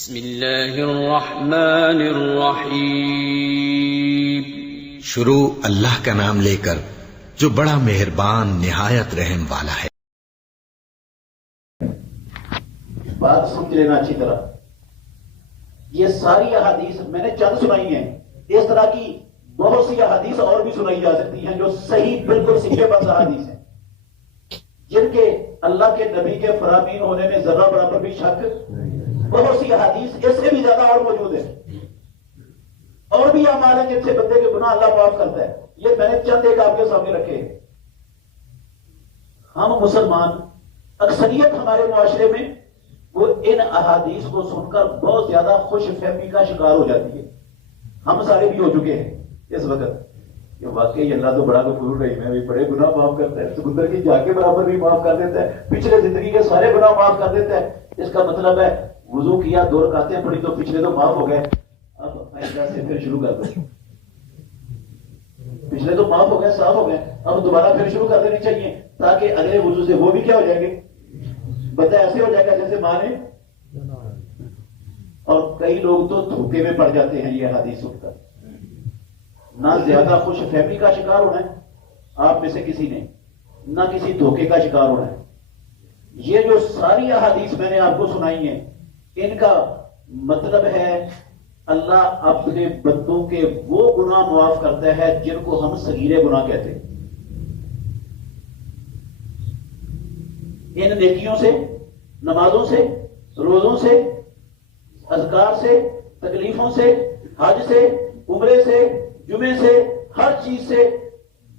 بسم اللہ الرحمن الرحیم۔ شروع اللہ کا نام لے کر جو بڑا مہربان نہایت رحم والا ہے۔ بات سمجھ لینا اچھی طرح، یہ ساری احادیث میں نے چند سنائی ہیں، اس طرح کی بہت سی احادیث اور بھی سنائی جا سکتی ہیں جو صحیح بالکل سیدھے بند احادیث ہیں، جن کے اللہ کے نبی کے فرامین ہونے میں ذرہ برابر بھی شک۔ بہت سی احادیث اس سے بھی زیادہ اور موجود ہے، اور بھی اعمال ہیں جن سے بندے کے گناہ اللہ معاف کرتا ہے۔ یہ میں نے چند ایک آپ کے سامنے رکھے ہیں۔ ہم مسلمان اکثریت ہمارے معاشرے میں وہ ان احادیث کو سن کر بہت زیادہ خوش فہمی کا شکار ہو جاتی ہے۔ ہم سارے بھی ہو چکے ہیں اس وقت کہ واقعی اللہ تو بڑا غفور رحیم ہے، بھی بڑے گناہ معاف کرتا ہے، سمندر کی جا کے برابر بھی معاف کر دیتا ہے، پچھلے زندگی کے سارے گناہ معاف کر دیتا ہے۔ اس کا مطلب ہے وضو کیا، 2 رکعتیں پڑھی تو پچھلے تو معاف ہو گئے، اب ایسا سے پھر شروع کر دو۔ پچھلے تو معاف ہو گئے، صاف ہو گئے، اب دوبارہ پھر شروع کر دینی چاہیے تاکہ اگلے وضو سے وہ بھی کیا ہو جائیں گے، بندہ ایسے ہو جائے گا جیسے مانے۔ اور کئی لوگ تو دھوکے میں پڑ جاتے ہیں یہ حدیث سن کر۔ نہ زیادہ خوش فہمی کا شکار ہونا ہے آپ میں سے کسی نے، نہ کسی دھوکے کا شکار ہونا ہے۔ یہ جو ساری احادیث میں نے آپ کو سنائی ہیں، ان کا مطلب ہے اللہ اپنے بندوں کے وہ گناہ معاف کرتا ہے جن کو ہم صغیر گناہ کہتے ہیں۔ ان نیکیوں سے، نمازوں سے، روزوں سے، اذکار سے، تکلیفوں سے، حج سے، عمرے سے، جمعے سے، ہر چیز سے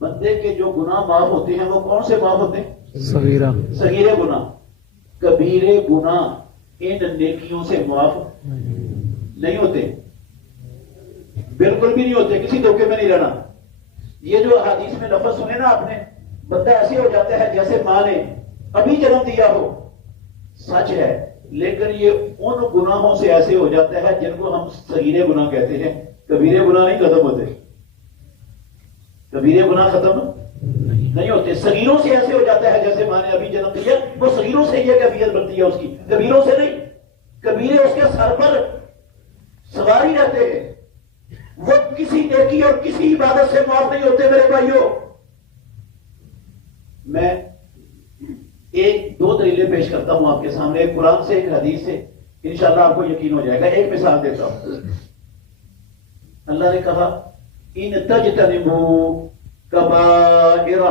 بندے کے جو گناہ معاف ہوتے ہیں وہ کون سے معاف ہوتے ہیں؟ صغیر گناہ۔ کبیر گناہ ان نیکیوں سے معاف نہیں ہوتے، بالکل بھی نہیں ہوتے، کسی دھوکے میں نہیں رہنا۔ یہ جو حدیث میں لفظ سنے نا آپ نے، بندہ ایسے ہو جاتا ہے جیسے ماں نے ابھی جنم دیا ہو، سچ ہے، لیکن یہ ان گناہوں سے ایسے ہو جاتا ہے جن کو ہم صغیر گناہ کہتے ہیں۔ کبیر گناہ نہیں ختم ہوتے، کبیر گناہ ختم نہیں ہوتے، صغیروں سے ایسے ہو جاتا ہے جیسے ماں نے ابھی جنم دیا، وہ صغیروں سے یہ کیفیت بنتی ہے اس کی، کبیروں سے نہیں۔ کبیرے اس کے سر پر سواری رہتے ہیں، وہ کسی نیکی اور کسی عبادت سے معاف نہیں ہوتے میرے بھائیوں۔ میں 1-2 دلیلیں پیش کرتا ہوں آپ کے سامنے، ایک قرآن سے، ایک حدیث سے، انشاءاللہ آپ کو یقین ہو جائے گا۔ ایک مثال دیتا ہوں۔ اللہ نے کہا ان تجتنبوا کبائر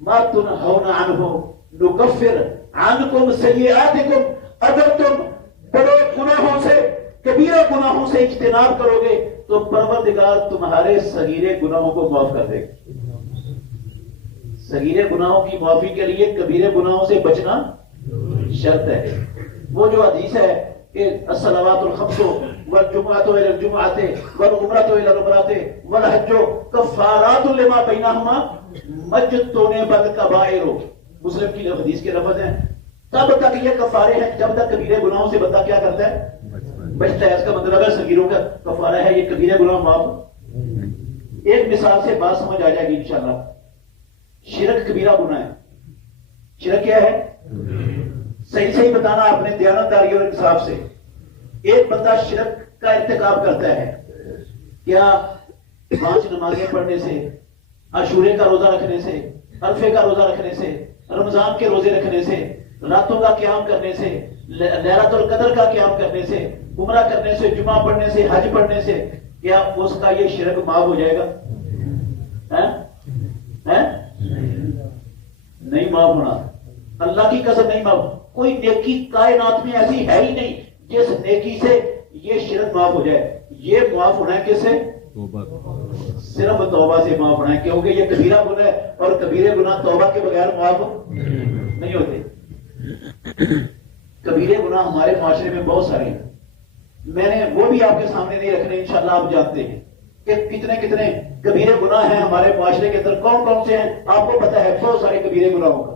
ما تنہون عنہ نکفر عنکم سیئاتکم، اگر تم بڑے گناہوں سے، کبیرہ گناہوں سے اجتناب کرو گے تو پروردگار تمہارے صغیرے گناہوں کو معاف کر دے گا۔ صغیرے گناہوں کی معافی کے لیے کبیرے گناہوں سے بچنا شرط ہے۔ وہ جو حدیث ہے کہ الصلوات الخمس والجمعۃ الى الجمعۃ والعمرۃ الى العمرۃ والحج کفارات لما بینہما مجتنبت الکبائر، مسلم کی حدیث کے لفظ ہیں۔ تب تک یہ کفارے ہیں جب تک کبیرے گناہوں سے بندہ کیا کرتا ہے؟ بچتا ہے۔ اس کا مطلب ہے صغیروں کا کفارہ ہے یہ کبیرے گناہ معاف۔ ایک مثال سے بات سمجھ آ جائے گی انشاءاللہ۔ شرک کبیرہ گناہ ہے۔ شرک کیا ہے؟ صحیح صحیح بتانا آپ نے دیانتداری اور انصاف سے۔ ایک بندہ شرک کا ارتکاب کرتا ہے، کیا 5 نمازیں پڑھنے سے، عاشورے کا روزہ رکھنے سے، عرفے کا روزہ رکھنے سے، رمضان کے روزے رکھنے سے، راتوں کا قیام کرنے سے، لیلۃ القدر کا قیام کرنے سے، عمرہ کرنے سے، جمعہ پڑھنے سے، حج پڑھنے سے، کیا اس کا یہ شرک معاف ہو جائے گا؟ نہیں معاف ہونا، اللہ کی قسم نہیں معاف۔ کوئی نیکی کائنات میں ایسی ہے ہی نہیں جس نیکی سے یہ شرک معاف ہو جائے۔ یہ معاف ہونا ہے کس سے؟ صرف توبہ سے معاف ہونا ہے، کیونکہ یہ کبیرہ گناہ ہے اور کبیرے گناہ توبہ کے بغیر معاف نہیں ہوتے۔ کبیرے گناہ ہمارے معاشرے میں بہت سارے ہیں، میں نے وہ بھی آپ کے سامنے نہیں رکھنے، انشاءاللہ آپ جانتے ہیں کہ کتنے کتنے کبیرے گناہ ہیں ہمارے معاشرے کے اندر، کون کون سے ہیں آپ کو پتا ہے، بہت سارے کبیرے گناہوں کا۔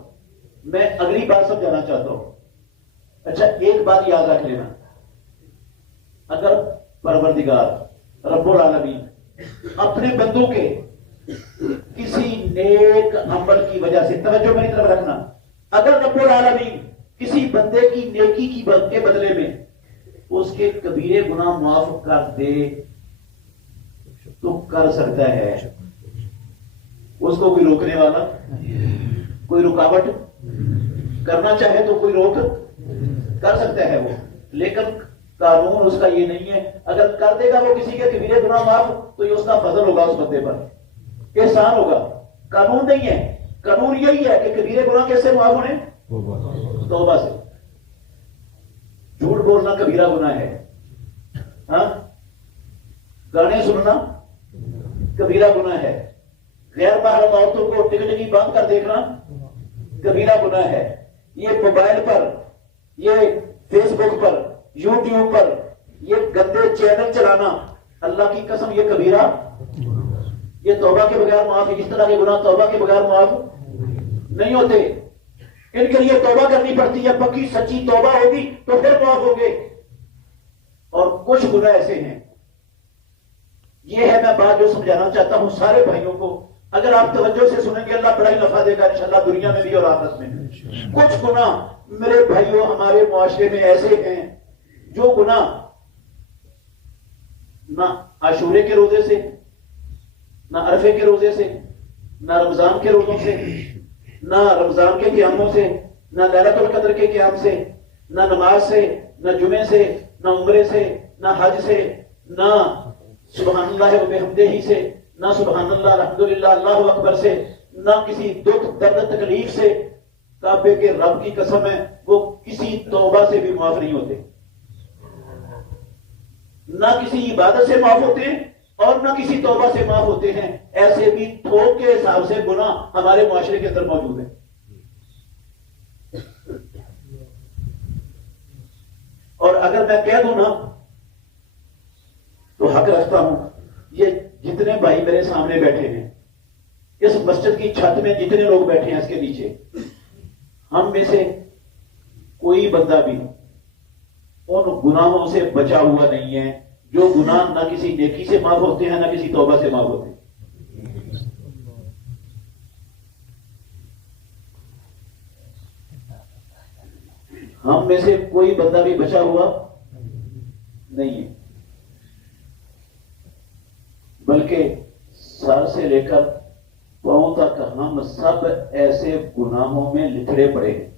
میں اگلی بات سمجھانا چاہتا ہوں۔ اچھا ایک بات یاد رکھ لینا، اگر پروردگار رب العالمین اپنے بندوں کے کسی نیک عمل کی وجہ سے، توجہ میری طرف رکھنا، اگر رب العالمین کسی بندے کی نیکی کے بدلے میں اس اس کے کبیرے گناہ معاف کر دے تو کر سکتا ہے، اس کو کوئی روکنے والا، کوئی رکاوٹ، کرنا چاہے تو کوئی روک کر سکتا ہے وہ، لیکن قانون اس کا یہ نہیں ہے۔ اگر کر دے گا وہ کسی کے کبیرے گناہ معاف تو یہ اس کا فضل ہوگا، اس بندے پر احسان ہوگا، قانون نہیں ہے۔ قانون یہی ہے کہ کبیرے گناہ کیسے معاف ہونے؟ توبہ سے۔ جھوٹ بولنا کبیرہ گناہ ہے، ہاں، گانے سننا کبیرہ گناہ ہے، غیر محرم عورتوں کو ٹکٹکی باندھ کر دیکھنا کبیرہ گناہ ہے، یہ موبائل پر، یہ فیس بک پر، یوٹیوب پر یہ گندے چینل چلانا، اللہ کی قسم یہ کبیرہ، یہ توبہ کے بغیر معاف ہے۔ اس طرح کے گناہ توبہ کے بغیر معاف نہیں ہوتے، ان کے لیے توبہ کرنی پڑتی ہے، پکی سچی توبہ ہوگی تو پھر معاف ہوگے۔ اور کچھ گناہ ایسے ہیں، یہ ہے میں بات جو سمجھانا چاہتا ہوں سارے بھائیوں کو، اگر آپ توجہ سے سنیں گے اللہ بڑا ہی نفع دے گا انشاءاللہ دنیا میں بھی اور آخرت میں بھی۔ کچھ گناہ میرے بھائیوں ہمارے معاشرے میں ایسے ہیں جو گناہ نہ عاشورے کے روزے سے، نہ عرفے کے روزے سے، نہ رمضان کے روزوں سے، نہ رمضان کے قیاموں سے، نہ لیلۃ القدر کے قیام سے، نہ نماز سے، نہ جمعے سے، نہ عمرے سے، نہ حج سے، نہ سبحان اللہ و بحمدہ سے، نہ سبحان اللہ الحمدللہ اللہ اکبر سے، نہ کسی دکھ درد تکلیف سے۔ کعبے کے رب کی قسم ہے وہ کسی توبہ سے بھی معاف نہیں ہوتے، نہ کسی عبادت سے معاف ہوتے ہیں اور نہ کسی توبہ سے معاف ہوتے ہیں۔ ایسے بھی تھوک کے حساب سے گناہ ہمارے معاشرے کے اندر موجود ہیں۔ اور اگر میں کہہ دوں نا تو حق رکھتا ہوں، یہ جتنے بھائی میرے سامنے بیٹھے ہیں، اس مسجد کی چھت میں جتنے لوگ بیٹھے ہیں اس کے نیچے، ہم میں سے کوئی بندہ بھی ان گناہوں سے بچا ہوا نہیں ہے جو گناہ نہ کسی نیکی سے معاف ہوتے ہیں نہ کسی توبہ سے معاف ہوتے ہیں۔ ہم میں سے کوئی بندہ بھی بچا ہوا نہیں ہے، بلکہ سر سے لے کر پاؤں تک ہم سب ایسے گناہوں میں لتڑے پڑے ہیں۔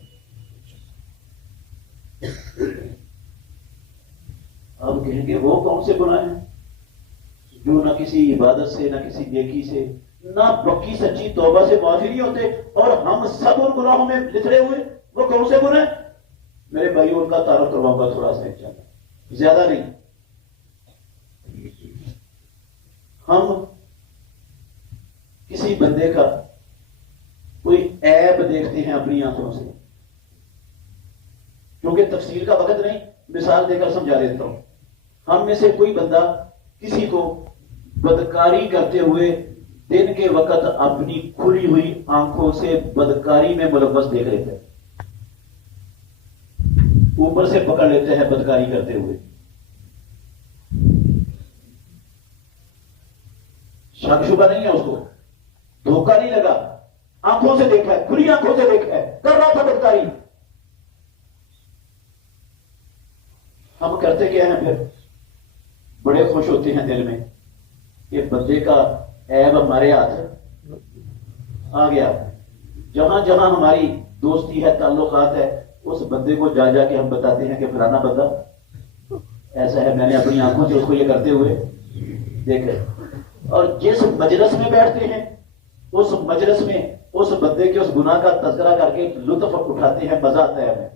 اب کہیں گے وہ کون سے گناہ ہیں جو نہ کسی عبادت سے، نہ کسی نیکی سے، نہ پکی سچی توبہ سے معافی نہیں ہوتے، اور ہم سب ان گناہوں میں لتڑے ہوئے، وہ کون سے گناہ ہیں؟ میرے بھائی ان کا تعارف کرواؤں گا تھوڑا سا انشاءاللہ، زیادہ نہیں۔ ہم کسی بندے کا کوئی عیب دیکھتے ہیں اپنی آنکھوں سے، کیونکہ تفصیل کا وقت نہیں، مثال دے کر سمجھا دیتا ہوں۔ ہم میں سے کوئی بندہ کسی کو بدکاری کرتے ہوئے دن کے وقت اپنی کھلی ہوئی آنکھوں سے بدکاری میں ملوث دیکھ لیتا ہے، اوپر سے پکڑ لیتے ہیں بدکاری کرتے ہوئے، شک شبہ نہیں ہے اس کو، دھوکہ نہیں لگا، آنکھوں سے دیکھا ہے، کھلی آنکھوں سے دیکھا ہے، کر رہا تھا بدکاری۔ ہم کرتے کیا ہیں پھر؟ بڑے خوش ہوتے ہیں دل میں کہ بندے کا عیب ہمارے ہاتھ آ گیا۔ جہاں جہاں ہماری دوستی ہے، تعلقات ہے، اس بندے کو جا جا کے ہم بتاتے ہیں کہ فلانا بندہ ایسا ہے، میں نے اپنی آنکھوں سے اس کو یہ کرتے ہوئے دیکھا۔ اور جس مجلس میں بیٹھتے ہیں اس مجلس میں اس بندے کے اس گناہ کا تذکرہ کر کے لطف اٹھاتے ہیں، مزہ آتا ہے ہمیں۔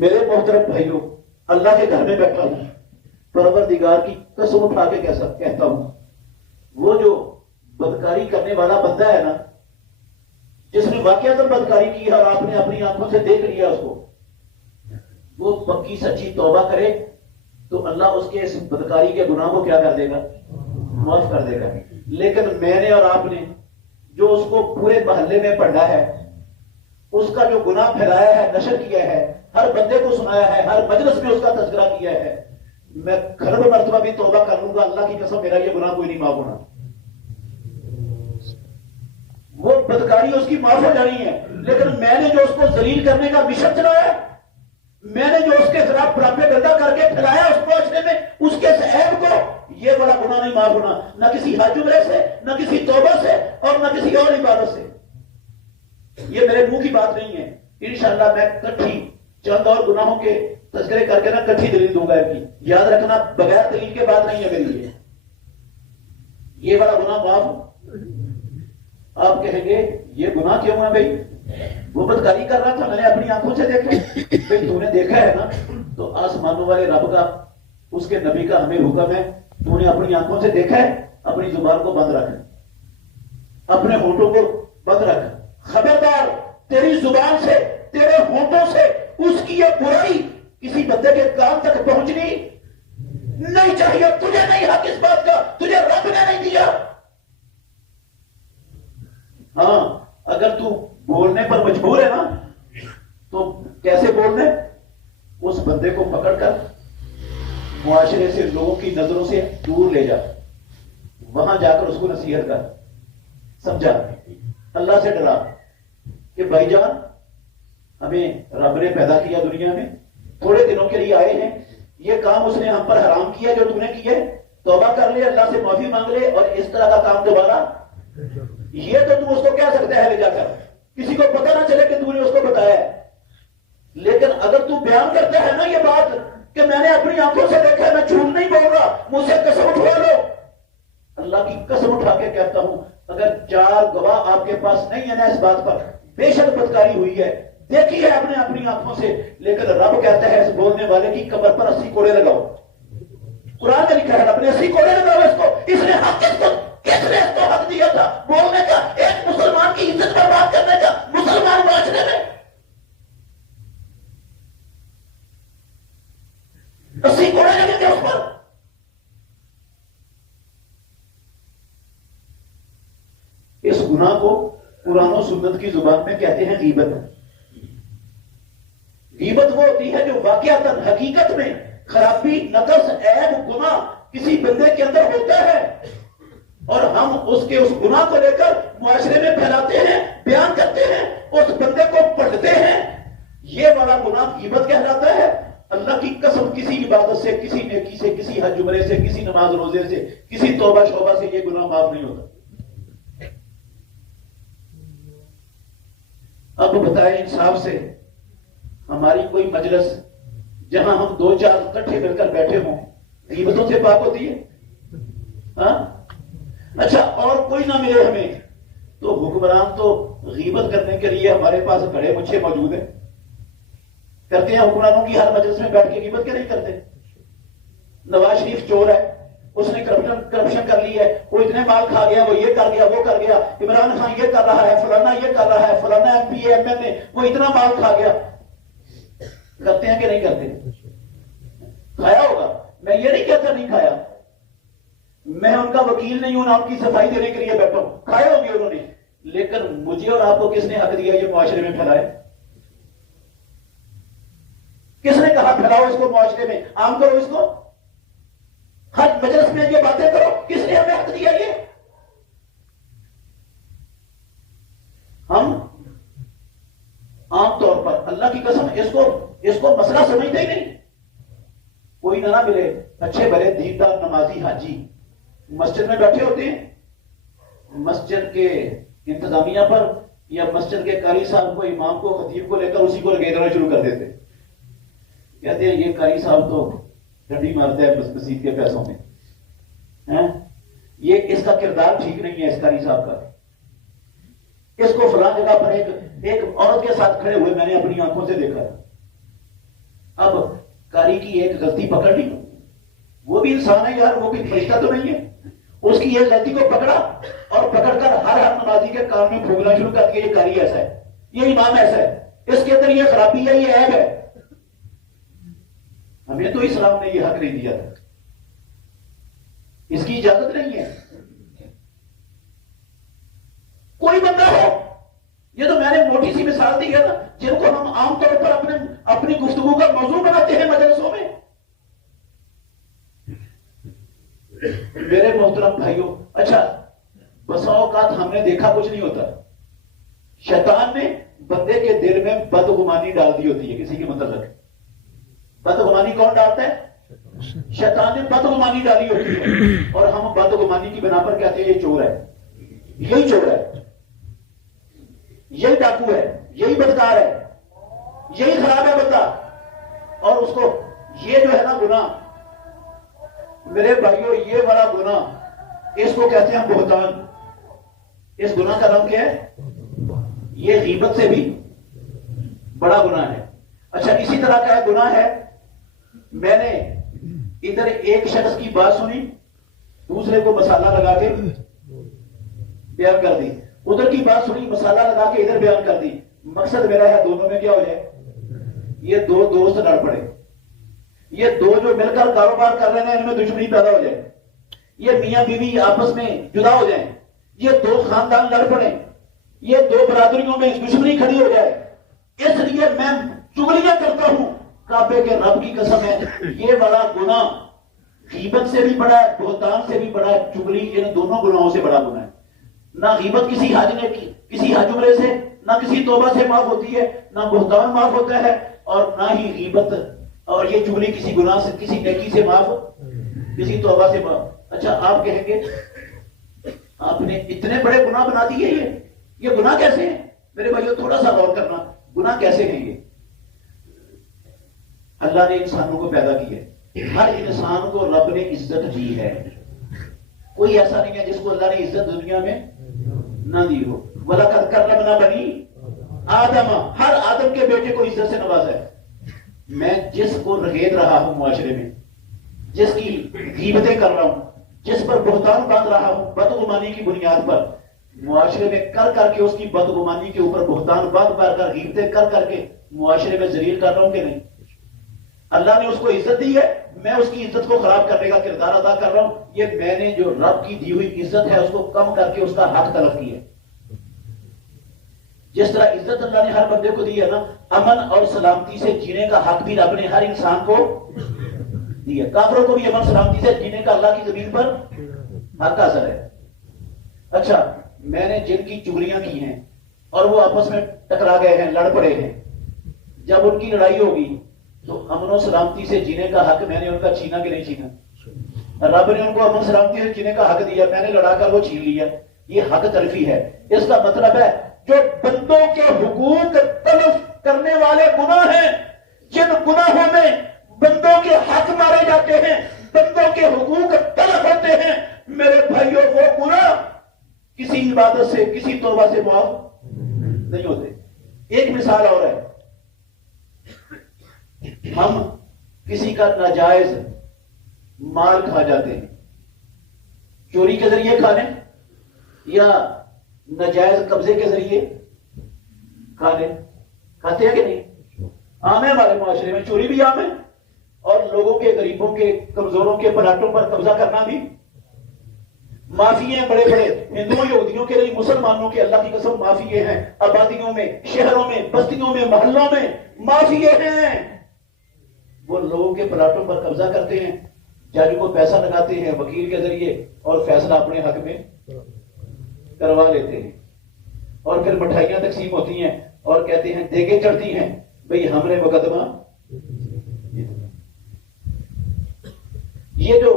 میرے محترم بھائیوں، اللہ کے گھر میں بیٹھا ہوں، پروردگار کی قسم اٹھا کے کہتا ہوں، وہ جو بدکاری کرنے والا بندہ ہے نا، جس نے واقعات بدکاری کی ہے اور آپ نے اپنی آنکھوں سے دیکھ لیا اس کو، وہ پکی سچی توبہ کرے تو اللہ اس کے اس بدکاری کے گناہ کو کیا کر دے گا؟ معاف کر دے گا۔ لیکن میں نے اور آپ نے جو اس کو پورے محلے میں پڑھا ہے، اس کا جو گناہ پھیلایا ہے، نشر کیا ہے، ہر بندے کو سنایا ہے، ہر مجلس میں اس کا تذکرہ کیا ہے، میں کھرب مرتبہ بھی توبہ کر لوں گا، اللہ کی قسم میرا یہ گناہ کوئی نہیں معاف ہونا۔ وہ بدکاری اس کی معاف ہو جانی ہے، لیکن میں نے جو اس کو ذلیل کرنے کا مشن چلایا، میں نے جو اس کے خلاف پراپیگنڈا کر کے پھیلایا اس معاشرے میں، اس کے اس عیب کو، یہ بڑا گناہ نہیں معاف ہونا، نہ کسی حج عمرے سے، نہ کسی توبہ سے، اور نہ کسی اور عبادت سے۔ یہ میرے منہ کی بات نہیں ہے، انشاءاللہ میں کٹھی چند اور گناہوں کے تذکرے کر کے نا کٹھی دلیل دوں گا کی، یاد رکھنا بغیر دلیل کے بات نہیں ہے میری لیے۔ یہ بڑا گناہ معاف، آپ کہیں گے یہ گناہ کیوں ہے بھائی؟ وہ بدکاری کر رہا تھا، میں نے اپنی آنکھوں سے دیکھا۔ بھائی تو نے دیکھا ہے نا، تو آسمانوں والے رب کا، اس کے نبی کا ہمیں حکم ہے، تو نے اپنی آنکھوں سے دیکھا ہے، اپنی زبان کو بند رکھ، اپنے ہونٹوں کو بند رکھ۔ خبردار تیری زبان سے، تیرے ہونٹوں سے اس کی یہ برائی کسی بندے کے کان تک پہنچنی نہیں چاہیے۔ تجھے نہیں حق اس بات کا، تجھے رب نے نہیں دیا۔ ہاں اگر تو بولنے پر مجبور ہے نا، تو کیسے بولنے؟ اس بندے کو پکڑ کر معاشرے سے، لوگوں کی نظروں سے دور لے جا، وہاں جا کر اس کو نصیحت کر، سمجھا، اللہ سے ڈرا کہ بھائی جان ہمیں رب نے پیدا کیا دنیا میں، تھوڑے دنوں کے لیے آئے ہیں، یہ کام اس نے ہم پر حرام کیا جو تو نے کیے، توبہ کر لے، اللہ سے معافی مانگ لے، اور اس طرح کا کام دوبارہ، یہ تو تم اس کو کہہ سکتے ہیں لے جا کر، کسی کو پتہ نہ چلے کہ تو نے اس کو بتایا ہے۔ لیکن اگر تو بیان کرتا ہے نا یہ بات کہ میں نے اپنی آنکھوں سے دیکھا ہے، میں جھوٹ نہیں بول رہا، مجھ سے قسم اٹھوا لو، اللہ کی قسم اٹھا کے کہتا ہوں، اگر 4 گواہ آپ کے پاس نہیں ہے نا اس بات پر، بے شک بدکاری ہوئی ہے، دیکھی ہے آپ نے اپنی آنکھوں سے، لیکن رب کہتا ہے اس بولنے والے کی کمر پر 80 کوڑے لگاؤ۔ قرآن میں لکھا ہے رب نے 80 کوڑے لگاؤ اس کو۔ اس نے حق کس نے اس کو حق دیا تھا بولنے کا، ایک مسلمان کی عزت پر بات کرنے کا، مسلمان معاشرے میں 80 کوڑے لگیں گے اس پر۔ اس گناہ کو قرآن و سنت کی زبان میں کہتے ہیں غیبت۔ غیبت وہ ہوتی ہے جو واقعتاً حقیقت میں خرابی، نقص، عیب، گناہ کسی بندے کے اندر ہوتا ہے، اور ہم اس گناہ کو لے کر معاشرے میں پھیلاتے ہیں، بیان کرتے ہیں، اس بندے کو پڑھتے ہیں، یہ والا گناہ غیبت کہلاتا ہے۔ اللہ کی قسم کسی عبادت سے، کسی نیکی سے، کسی حج عمرے سے، کسی نماز روزے سے، کسی توبہ شوبہ سے یہ گناہ معاف نہیں ہوتا۔ اب بتائیں انصاف سے، ہماری کوئی مجلس جہاں ہم 2-4 اکٹھے مل کر بیٹھے ہوں غیبتوں سے پاک ہوتی ہے؟ ہاں اچھا، اور کوئی نہ ملے ہمیں تو حکمران تو غیبت کرنے کے لیے ہمارے پاس گھڑے مچھے موجود ہیں، کرتے ہیں حکمرانوں کی ہر مجلس میں بیٹھ کے غیبت کیا نہیں کرتے؟ نواز شریف چور ہے، اس نے کرپشن کر لی ہے، وہ اتنے مال کھا گیا، وہ یہ کر گیا، وہ کر گیا، عمران خان یہ کر رہا ہے، فلانا یہ کر رہا ہے، فلانا M P M L A وہ اتنا مال کھا گیا۔ کرتے ہیں کہ نہیں کرتے؟ کھایا ہوگا، میں یہ نہیں کہتا نہیں کھایا، میں ان کا وکیل نہیں ہوں، نہ ان کی صفائی دینے کے لیے بیٹھا ہوں، کھائے ہوں گے انہوں نے، لیکن مجھے اور آپ کو کس نے حق دیا یہ معاشرے میں پھیلائے؟ کس نے کہا پھیلاؤ اس کو معاشرے میں، عام کرو اس کو، ہر مجلس میں یہ باتیں کرو؟ کس نے ہمیں حق دیا یہ؟ ہم عام طور پر اللہ کی قسم اس کو مسئلہ سمجھتے ہی نہیں۔ کوئی نہ ملے اچھے بھلے دیندار نمازی حاجی مسجد میں بیٹھے ہوتے ہیں، مسجد کے انتظامیہ پر یا مسجد کے قاری صاحب کو، امام کو، خطیب کو لے کر اسی کو لگے شروع کر دیتے، کہتے ہیں یہ قاری صاحب تو ڈنڈی مارتا ہے مسجد کے پیسوں میں، یہ اس کا کردار ٹھیک نہیں ہے، اس قاری صاحب کا، اس کو فلاں جگہ پر ایک عورت کے ساتھ کھڑے ہوئے میں نے اپنی آنکھوں سے دیکھا۔ اب قاری کی ایک غلطی پکڑ لی، وہ بھی انسان ہے یار، وہ بھی فرشتہ تو نہیں ہے، اس کی ایک غلطی کو پکڑا اور پکڑ کر ہر نمازی کے کان میں پھونکنا شروع کر دیا، یہ قاری ایسا ہے، یہ امام ایسا ہے، اس کے اندر یہ خرابی ہے، یہ عیب ہے۔ ہمیں تو اسلام نے یہ حق نہیں دیا تھا، اس کی اجازت نہیں ہے۔ کوئی بندہ ہو، یہ تو میں نے موٹی سی مثال دی ہے نا، جن کو ہم عام طور پر اپنی گفتگو کا موضوع بناتے ہیں مجلسوں میں۔ میرے محترم بھائیوں، اچھا بسا اوقات ہم نے دیکھا کچھ نہیں ہوتا، شیطان نے بندے کے دل میں بدگمانی ڈال دی ہوتی ہے کسی کے متعلق. بدگمانی کون ڈالتا ہے؟ شیطان نے بدگمانی ڈالی ہوتی ہے، اور ہم بدگمانی کی بنا پر کہتے ہیں یہ چور ہے، یہی چور ہے، یہی ڈاکو ہے، یہی بدکار ہے، یہی خراب ہے بندہ. اور اس کو یہ جو ہے نا گناہ، میرے بھائیوں یہ والا گناہ اس کو کہتے ہیں بہتان. اس گناہ کا نام کیا ہے؟ یہ غیبت سے بھی بڑا گناہ ہے. اچھا اسی طرح کا گناہ ہے، میں نے ادھر ایک شخص کی بات سنی، دوسرے کو مسالہ لگا کے بیان کر دی، ادھر کی بات سنی مسالہ لگا کے ادھر بیان کر دی. مقصد میرا ہے دونوں میں کیا ہو جائے؟ یہ دو دوست لڑ پڑے، یہ دو جو مل کر کاروبار کر رہے ہیں ان میں دشمنی پیدا ہو جائے، یہ میاں بیوی آپس میں جدا ہو جائیں، یہ دو خاندان لڑ پڑے، یہ دو برادریوں میں دشمنی کھڑی ہو جائے. اس لیے میں چغلیاں کرتا ہوں، کعبے کے رب کی قسم ہے یہ والا گناہ غیبت سے بھی بڑا ہے، بہتان سے بھی بڑا ہے، چغلی ان دونوں گناہوں سے بڑا گناہ ہے. نہ غیبت کسی حج نے کسی حج عمرے سے، نہ کسی توبہ سے معاف ہوتی ہے، نہ بہتان معاف ہوتا ہے، اور نہ ہی غیبت اور یہ چغلی کسی گناہ سے، کسی نیکی سے معاف، کسی توبہ سے معاف. اچھا آپ کہیں گے آپ نے اتنے بڑے گناہ بنا دیے، یہ گناہ کیسے ہیں؟ میرے بھائیو تھوڑا سا غور کرنا، گناہ کیسے ہیں یہ؟ اللہ نے انسانوں کو پیدا کیا ہے، ہر انسان کو رب نے عزت دی ہے، کوئی ایسا نہیں ہے جس کو اللہ نے عزت دنیا میں نہ دی ہو. وَلَقَدْ كَرَّمْنَا بَنِي آدم، ہر آدم کے بیٹے کو عزت سے نوازا ہے. میں جس کو رگید رہا ہوں معاشرے میں، جس کی غیبتیں کر رہا ہوں، جس پر بہتان باندھ رہا ہوں بدگمانی کی بنیاد پر، معاشرے میں کر کر کے اس کی بدگمانی کے اوپر بہتان باندھ کر غیبتیں کر کر کے معاشرے میں ذلیل کر رہا ہوں کہ نہیں؟ اللہ نے اس کو عزت دی ہے، میں اس کی عزت کو خراب کرنے کا کردار ادا کر رہا ہوں. یہ میں نے جو رب کی دی ہوئی عزت ہے اس کو کم کر کے اس کا حق تلف کیا. جس طرح عزت اللہ نے ہر بندے کو دی ہے نا، امن اور سلامتی سے جینے کا حق بھی رب نے ہر انسان کو دیا. کافروں کو بھی امن سلامتی سے جینے کا اللہ کی زمین پر حق حاصل ہے. اچھا میں نے جن کی چغلیاں کی ہیں اور وہ آپس میں ٹکرا گئے ہیں، لڑ پڑے ہیں، جب ان کی لڑائی ہوگی تو امن و سلامتی سے جینے کا حق میں نے ان کا چھینا کہ نہیں چھینا؟ رب نے ان کو امن سلامتی سے جینے کا حق دیا، میں نے لڑا کر وہ چھین لیا. یہ حق تلفی ہے. اس کا مطلب ہے جو بندوں کے حقوق تلف کرنے والے گناہ ہیں، جن گناہوں میں بندوں کے حق مارے جاتے ہیں، بندوں کے حقوق تلف ہوتے ہیں، میرے بھائیوں وہ گناہ کسی عبادت سے، کسی توبہ سے معاف نہیں ہوتے. ایک مثال اور ہے، ہم کسی کا ناجائز مال کھا جاتے ہیں، چوری کے ذریعے کھا لیں یا ناجائز قبضے کے ذریعے کھا لیں، کھاتے ہیں کہ نہیں؟ عام ہے ہمارے معاشرے میں، چوری بھی عام ہے، اور لوگوں کے، غریبوں کے، کمزوروں کے پلاٹوں پر قبضہ کرنا بھی. مافیے بڑے بڑے ہندوؤں یہودیوں کے لیے، مسلمانوں کے اللہ کی قسم مافیے ہیں، آبادیوں میں، شہروں میں، بستیوں میں، محلوں میں مافیے ہیں. وہ لوگوں کے پلاٹوں پر قبضہ کرتے ہیں، جج کو پیسہ لگاتے ہیں وکیل کے ذریعے اور فیصلہ اپنے حق میں کروا لیتے ہیں، اور پھر مٹھائیاں تقسیم ہوتی ہیں اور کہتے ہیں دیگیں چڑھتی ہیں، بھئی ہم نے مقدمہ. یہ جو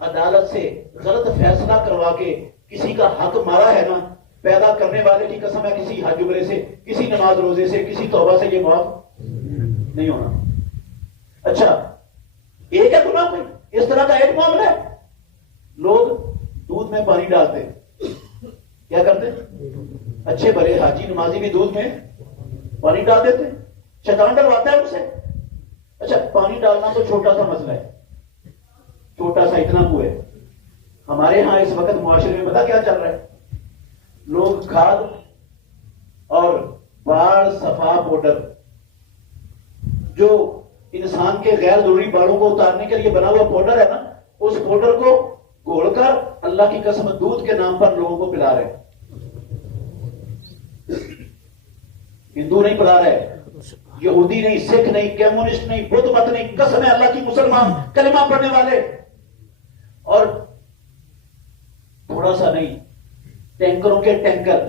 عدالت سے غلط فیصلہ کروا کے کسی کا حق مارا ہے نا، پیدا کرنے والے کی قسم ہے کسی حج عمرے سے، کسی نماز روزے سے، کسی توبہ سے یہ معاف نہیں ہونا. اچھا ایک ہے گناہ کوئی اس طرح کا ایک معاملہ ہے، لوگ دودھ میں پانی ڈالتے، کیا کرتے؟ اچھے بڑے حاجی نمازی بھی دودھ میں پانی ڈال دیتے، شیطان ڈلواتا ہے ان سے. اچھا پانی ڈالنا تو چھوٹا سا مسئلہ ہے، چھوٹا سا اتنا کو ہے. ہمارے ہاں اس وقت معاشرے میں پتا کیا چل رہا ہے؟ لوگ کھاد اور باڑ صفا پاؤڈر، جو انسان کے غیر ضروری باڑوں کو اتارنے کے لیے بنا ہوا پاؤڈر ہے نا، اس پاؤڈر کو گھول کر اللہ کی قسم دودھ کے نام پر لوگوں کو پلا رہے. ہندو نہیں پلا رہے، یہودی نہیں، سکھ نہیں، کمیونسٹ نہیں، بدھ مت نہیں، قسم ہے اللہ کی، مسلمان کلمہ پڑھنے والے. اور تھوڑا سا نہیں، ٹینکروں کے ٹینکر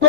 2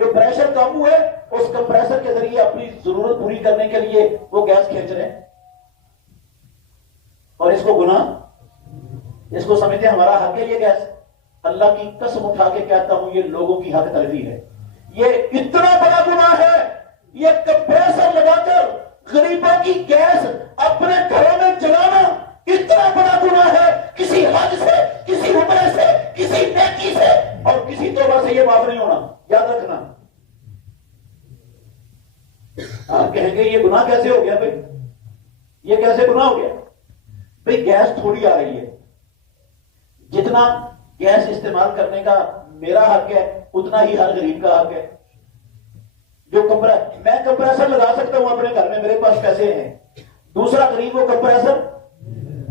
جو پریشر کم ہوئے اس کمپریسر کے ذریعے اپنی ضرورت پوری کرنے کے لیے وہ گیس کھینچ رہے ہیں، اور اس کو گناہ، اس کو سمجھتے ہیں ہمارا حق ہے یہ گیس۔ اللہ کی قسم اٹھا کے کہتا ہوں یہ لوگوں کی حق تلفی ہے، یہ اتنا بڑا گناہ ہے۔ یہ کمپریسر لگا کر غریبوں کی گیس اپنے گھروں میں جلانا اتنا بڑا گناہ ہے، کسی حج سے، کسی عمرے سے، کسی نیکی سے اور کسی توبہ سے یہ معاف نہیں ہونا، یاد رکھنا۔ آپ کہیں گے یہ گناہ کیسے ہو گیا بھائی، یہ کیسے گناہ ہو گیا؟ بھائی گیس تھوڑی آ رہی ہے، جتنا گیس استعمال کرنے کا میرا حق ہے اتنا ہی ہر غریب کا حق ہے۔ جو میں کمپریسر لگا سکتا ہوں اپنے گھر میں، میرے پاس پیسے ہیں، دوسرا غریب وہ کمپریسر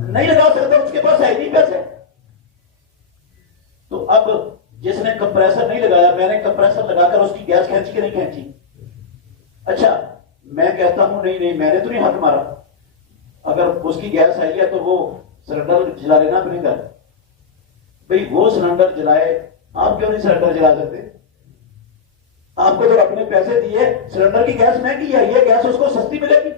نہیں لگا سکتا، اس کے پاس ہے نہیں پیسے۔ تو اب جس نے کمپریسر نہیں لگایا، میں نے کمپریسر لگا کر اس کی گیس کھینچی کہ نہیں کھینچی؟ اچھا میں کہتا ہوں نہیں میں نے تو نہیں حق مارا، اگر اس کی گیس آئی ہے تو وہ سلنڈر جلا لینا اپنے گھر۔ بھئی وہ سلنڈر جلائے، آپ کیوں نہیں سلنڈر جلا سکتے؟ آپ کو تو اپنے پیسے دیے، سلنڈر کی گیس مہنگی ہے، یہ گیس اس کو سستی ملے گی۔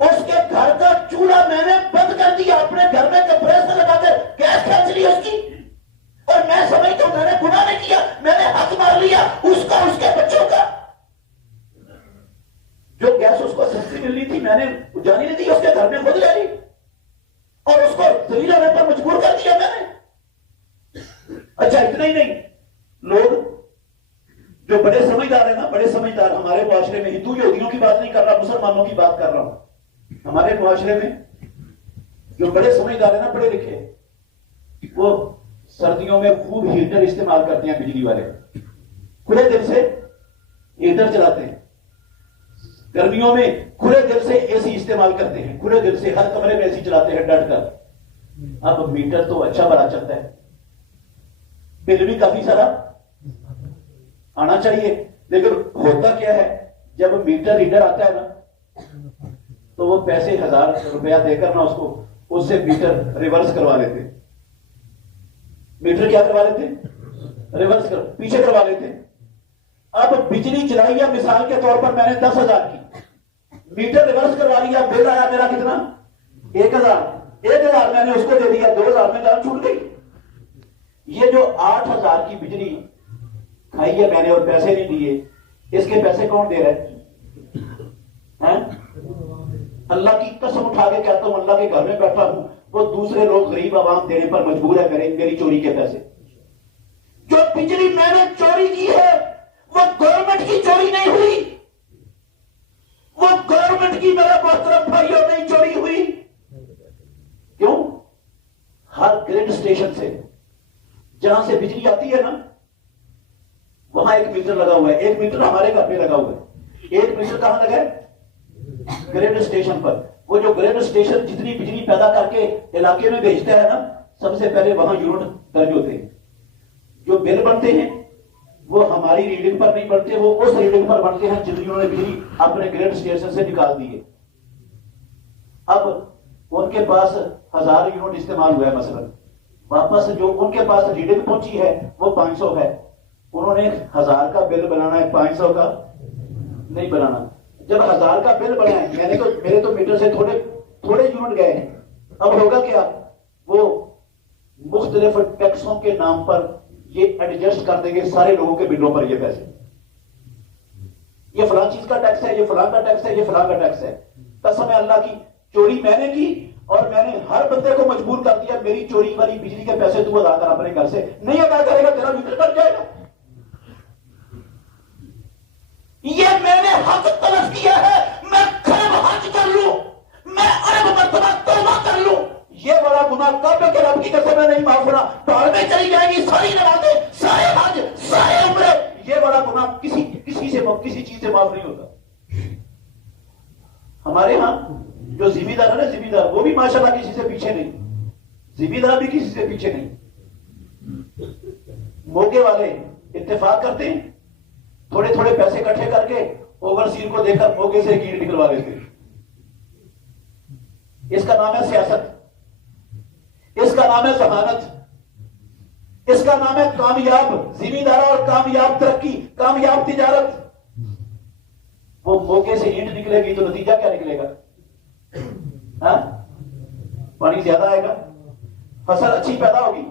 اس کے گھر کا چولہا میں نے بند کر دیا، اپنے گھر میں کمپریسر لگا کر گیس کھینچ لی اس کی، اور میں سمجھتا ہوں میں نے گناہ نہیں کیا، میں نے حق مار لیا اس کا، اس کے بچوں کا۔ جو گیس اس کو سستی مل رہی تھی میں نے جانی نہیں دی، اس کے گھر میں خود لے لی اور اس کو ذلیل ہونے پر مجبور کر دیا میں نے۔ اچھا اتنا ہی نہیں، لوگ جو بڑے سمجھدار ہیں نا، بڑے سمجھدار ہمارے معاشرے میں، ہندو یہودیوں کی بات نہیں کر رہا، مسلمانوں کی بات کر رہا ہوں، ہمارے معاشرے میں جو بڑے سمجھدار ہیں نا، پڑھے لکھے، وہ سردیوں میں خوب ہیٹر استعمال کرتے ہیں، بجلی والے کھلے دل سے ہیٹر چلاتے ہیں، گرمیوں میں کھلے دل سے اے سی استعمال کرتے ہیں، کھلے دل سے ہر کمرے میں اے سی چلاتے ہیں ڈٹ کر۔ اب میٹر تو اچھا بڑا چلتا ہے، بل بھی کافی سارا آنا چاہیے، لیکن ہوتا کیا ہے جب میٹر ریڈر آتا ہے نا تو وہ پیسے 1000 روپیہ دے کر نا اس سے میٹر ریورس کروا لیتے، میٹر کیا کروا لیتے؟ ریورس پیچھے کروا لیتے۔ اب بجلی چلائی ہے مثال کے طور پر میں نے 10,000 کی، میٹر ریورس کروا لیا، بل آیا میرا کتنا؟ 1,000 میں نے اس کو دے دیا، 2,000 میں جان چھوٹ گئی۔ یہ جو 8,000 کی بجلی کھائی ہے میں نے اور پیسے نہیں دیے، اس کے پیسے کون دے رہے ہیں؟ اللہ کی قسم اٹھا کے کہتا ہوں، اللہ کے گھر میں بیٹھا ہوں، وہ دوسرے لوگ غریب عوام دینے پر مجبور ہے میری چوری کے پیسے۔ جو بجلی میں نے چوری کی ہے وہ گورنمنٹ کی چوری نہیں ہوئی، وہ گورنمنٹ کی میرے محترم بھائیوں نہیں چوری ہوئی۔ کیوں؟ ہر گریڈ اسٹیشن سے جہاں سے بجلی آتی ہے نا وہاں ایک میٹر لگا ہوا ہے، ایک میٹر ہمارے گھر پہ لگا ہوا ہے، ایک میٹر کہاں لگا ہے؟ گریڈ اسٹیشن پر۔ وہ جو گریڈ اسٹیشن جتنی بجلی پیدا کر کے علاقے میں بھیجتا ہے نا، سب سے پہلے وہاں یونٹ درج ہوتے ہیں، جو بل بنتے ہیں وہ ہماری ریڈنگ پر نہیں بنتے، وہ اس ریڈنگ پر بنتے ہیں جتنی انہوں نے بجلی اپنے گریڈ اسٹیشن سے نکال دی ہے۔ اب ان کے پاس 1000 یونٹ استعمال ہوا ہے، مثلا واپس جو ان کے پاس ریڈنگ پہنچی ہے وہ 500 ہے، انہوں نے 1000 کا بل بنانا ہے، 500 کا نہیں بنانا۔ جب 1000 کا بل بنا ہے، میرے تو میٹر سے تھوڑے یونٹ گئے ہیں، اب ہوگا کیا؟ وہ مختلف ٹیکسوں کے نام پر یہ ایڈجسٹ کر دیں گے سارے لوگوں کے بلوں پر، یہ پیسے، یہ فلاں چیز کا ٹیکس ہے، یہ فلاں کا ٹیکس ہے، یہ فلاں کا ٹیکس ہے۔ قسم اللہ کی چوری میں نے کی اور میں نے ہر بندے کو مجبور کر دیا، میری چوری والی بجلی کے پیسے تو ادا کر اپنے گھر سے، نہیں ادا کرے گا تیرا میٹر کٹ جائے گا۔ یہ میں نے حق طلب کیا ہے، میں خراب حج کر لوں، میں ارب مرتبہ توبہ کر لوں، یہ بڑا گناہ کعبے کے رب کی قسم میں نہیں معاف ہونا، پہاڑ میں چلی جائے گی ساری نمازیں، سارے حج، سارے عمرے، یہ بڑا گناہ کسی چیز سے معاف نہیں ہوتا۔ ہمارے ہاں جو ذمہ دار ہے نا، ذمہ دار وہ بھی ماشاءاللہ کسی سے پیچھے نہیں، ذمہ دار بھی کسی سے پیچھے نہیں۔ موقع والے اتفاق کرتے ہیں، تھوڑے تھوڑے پیسے اکٹھے کر کے اوورسیز کو دے کر موقع سے گیٹ نکلوا لیتے ہیں۔ اس کا نام ہے سیاست، اس کا نام ہے ذہانت، اس کا نام ہے کامیاب زمیندار اور کامیاب ترقی، کامیاب تجارت۔ وہ موقع سے اینٹ نکلے گی تو نتیجہ کیا نکلے گا؟ ہاں؟ پانی زیادہ آئے گا، فصل اچھی پیدا ہوگی،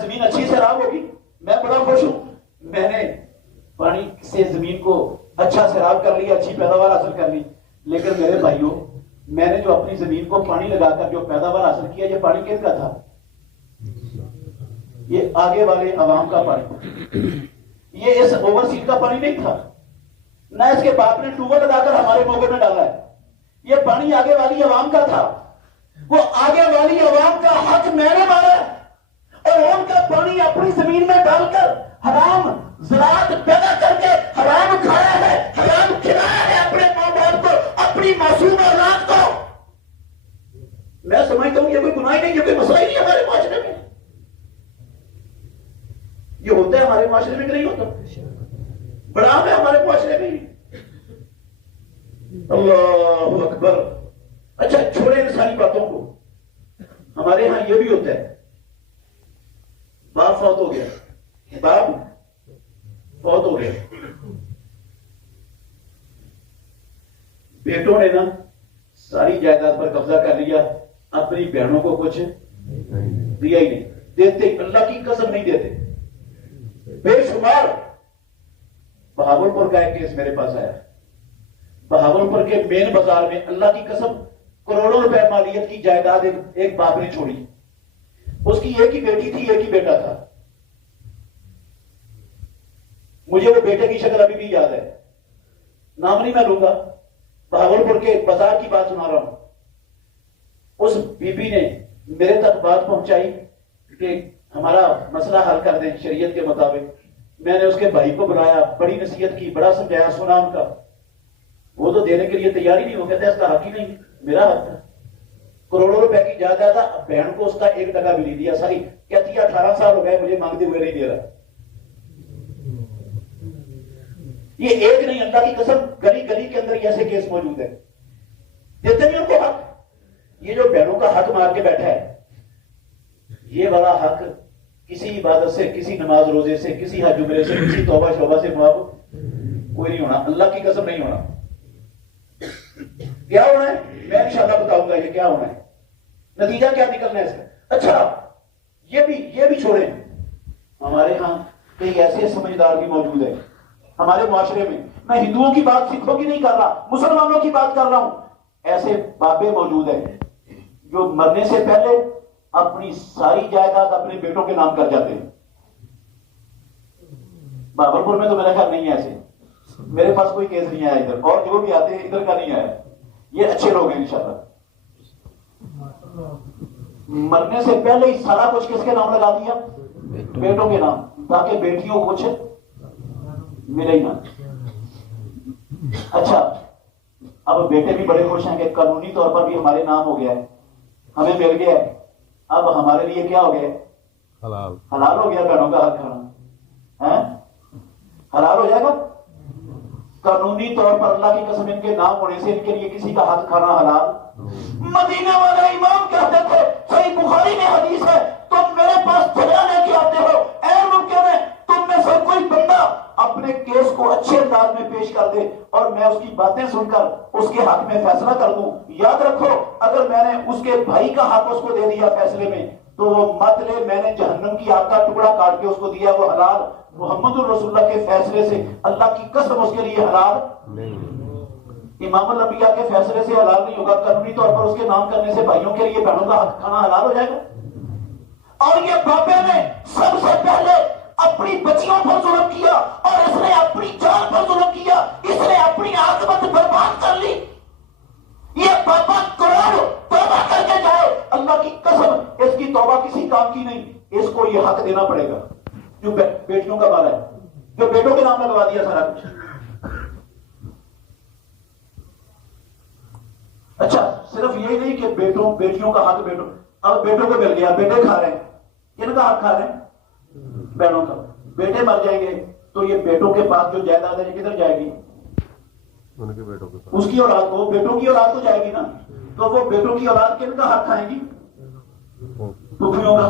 زمین اچھی سیراب ہوگی۔ میں بڑا خوش ہوں، میں نے پانی سے زمین کو اچھا سیراب کر لیا، اچھی پیداوار حاصل کر لی، لیکن میرے بھائیوں میں نے جو اپنی زمین کو پانی لگا کر جو پیداوار حاصل کیا، یہ پانی کس کا تھا؟ یہ آگے والے عوام کا پانی، یہ اس اوورسیز کا پانی نہیں تھا، نہ اس کے باپ نے ٹوبل لگا کر ہمارے موقع میں ڈالا ہے، یہ پانی آگے والی عوام کا تھا۔ وہ آگے والی عوام کا حق میں نے مارا اور ان کا پانی اپنی زمین میں ڈال کر حرام زراعت پیدا کر کے حرام کھایا ہے، حرام کھلایا ہے اپنے ماں باپ کو، اپنی معصوم اولاد کو۔ میں سمجھتا ہوں یہ کوئی گناہ نہیں، یہ کوئی مسئلہ ہی نہیں ہمارے معاشرے میں۔ یہ ہوتا ہے ہمارے معاشرے میں کہ نہیں ہوتا؟ بڑا عام ہے ہمارے معاشرے میں۔ اللہ اکبر۔ اچھا چھوڑے ان ساری باتوں کو، ہمارے ہاں یہ بھی ہوتا ہے، باپ فوت ہو گیا، باپ فوت ہو گیا، بیٹوں نے نا ساری جائیداد پر قبضہ کر لیا، اپنی بہنوں کو کچھ دیا ہی نہیں، دیتے اللہ کی قسم نہیں دیتے، بے شمار۔ بہاول پور کا ایک کیس میرے پاس آیا، بہاول پور کے مین بازار میں اللہ کی قسم کروڑوں روپے مالیت کی جائیداد ایک باپ نے چھوڑی، اس کی ایک ہی بیٹی تھی، ایک ہی بیٹا تھا، مجھے وہ بیٹے کی شکل ابھی بھی یاد ہے، نام نہیں میں لوں گا، بہاول پور کے بازار کی بات سنا رہا ہوں۔ اس بی بی نے میرے تک بات پہنچائی کہ ہمارا مسئلہ حل کر دیں شریعت کے مطابق۔ میں نے اس کے بھائی کو بلایا، بڑی نصیحت کی، بڑا سمجھایا، سنا ان کا، وہ تو دینے کے لیے تیار ہی نہیں ہو، کہتے اس کا حق ہی نہیں، میرا حق تھا، کروڑوں روپے کی جائیداد تھا، بہن کو اس کا 1 ٹکا بھی نہیں دیا، ساری کہتی ہے 18 سال ہو گئے مجھے مانگتے ہوئے نہیں دے رہا۔ یہ ایک نہیں، اللہ کی قسم گلی گلی کے اندر ایسے کیس موجود ہے، دیتے نہیں ان کو حق۔ یہ جو بہنوں کا حق مار کے بیٹھا ہے، یہ والا حق کسی عبادت سے، کسی نماز روزے سے، کسی حج عمرے سے، کسی توبہ شوبہ سے معاف کوئی نہیں ہونا، اللہ کی قسم نہیں ہونا۔ کیا ہونا ہے میں انشاءاللہ بتاؤں گا، یہ کیا ہونا ہے، نتیجہ کیا نکلنا ہے اس کا۔ اچھا یہ بھی چھوڑیں، ہمارے ہاں کئی ایسے سمجھدار بھی موجود ہیں ہمارے معاشرے میں، میں ہندوؤں کی بات سکھوں کی نہیں کر رہا، مسلمانوں کی بات کر رہا ہوں۔ ایسے بابے موجود ہیں جو مرنے سے پہلے اپنی ساری جائیداد اپنے بیٹوں کے نام کر جاتے ہیں۔ بہاولپور میں تو میرا خیال نہیں ہے ایسے، میرے پاس کوئی کیس نہیں آیا ادھر، اور جو بھی آتے ہیں ادھر کا نہیں آیا، یہ اچھے لوگ ہیں انشاءاللہ۔ مرنے سے پہلے ہی سارا کچھ کس کے نام لگا دیا؟ بیٹوں کے نام، تاکہ بیٹیوں کو کچھ ملے ہی نہ۔ اچھا اب بیٹے بھی بڑے خوش ہیں کہ قانونی طور پر بھی ہمارے نام ہو گیا ہے، ہمیں مل گیا ہے، اب ہمارے لیے کیا ہو گیا؟ حلال ہو گیا بہنوں کا حق کھانا، حلال ہو جائے گا قانونی طور پر۔ اللہ کی قسم ان کے نام ہونے سے ان کے لیے کسی کا حق کھانا حلال۔ مدینہ والا امام کہتے تھے، صحیح بخاری میں حدیث ہے، تم میرے پاس جھگڑا لے کے آتے ہو، اے ممکن ہے تم میں سے کوئی بندہ اپنے کیس کو اچھے انداز میں پیش کر دے اور میں اس کی باتیں سن کر اس کے حق میں فیصلہ کر دوں۔ یاد رکھو اگر میں نے اس کے بھائی کا حق اس کو دے دیا فیصلے میں تو وہ مت لے میں نے جہنم کی آگ کا ٹکڑا کاٹ کے اس کو دیا، وہ حلال محمد الرسول اللہ کے فیصلے سے اللہ کی قسم اس کے لیے حلال نہیں۔ امام الانبیاء کے فیصلے سے حلال نہیں ہوگا، قانونی طور پر اس کے نام کرنے سے بھائیوں کے لیے بہنوں کا حق کھانا حلال ہو جائے گا۔ اور یہ بابے نے سب سے پہلے اپنی بچیوں پر ظلم کیا اور اس نے اپنی جان پر ظلم کیا، اس نے اپنی عاقبت برباد کر لی۔ یہ بابا کروڑ توبہ کر کے جائے، اللہ کی قسم اس کی توبہ کسی کام کی نہیں، اس کو یہ حق دینا پڑے گا جو بیٹیوں کا مالا ہے، جو بیٹوں کے نام لگوا دیا سارا کچھ۔ اچھا صرف یہی نہیں کہ بیٹیوں کا حق بیٹوں، اب بیٹوں کو مل گیا، بیٹے کھا رہے ہیں، کن کا حق کھا رہے ہیں؟ بہنوں کا۔ بیٹے مر جائیں گے تو یہ بیٹوں کے پاس جو جائیداد ہے یہ کدھر جائے گی؟ ان کے بیٹوں کے پاس، اس کی اولاد کو، بیٹوں کی اولاد کو جائے گی نا، تو وہ بیٹوں کی اولاد کن کا حق کھائیں گی؟ پھوپھیوں کا۔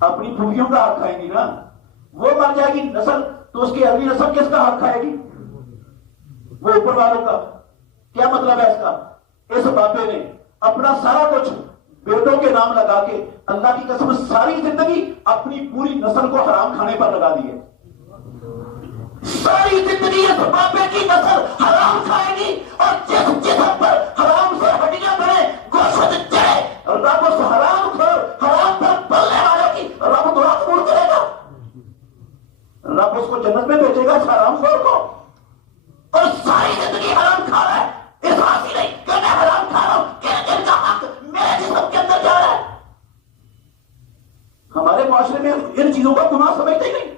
اپنی پھوپھیوں کا حق کھائیں گی نا. وہ مر جائے گی نسل تو اس کی اگلی نسل کس کا حق کھائے گی؟ وہ اوپر والوں کا. کیا مطلب ہے اس کا؟ اس بابے نے اپنا سارا کچھ بیٹوں کے نام لگا کے اللہ کی قسم ساری زندگی اپنی پوری نسل کو حرام کھانے پر لگا دی ہے. ساری زندگی اس بابے کی نسل حرام کھائے گی اور جس جسم پر حرام سے ہڈیاں بنے گوشت چڑھے رب اس حرام خور حرام پر پلنے والے کی رب دعا قبول کرے گا. رب اس کو جنت میں بھیجے گا اس حرام خور کو. اور ساری زندگی حرام کھا رہا ہے اس حاصل نہیں کہ میں حرام کھا رہا ہوں کہ ان کا حق میرے جسم کے اندر جا رہا ہے. ہمارے معاشرے میں ان چیزوں کا گناہ سمجھتے ہی نہیں.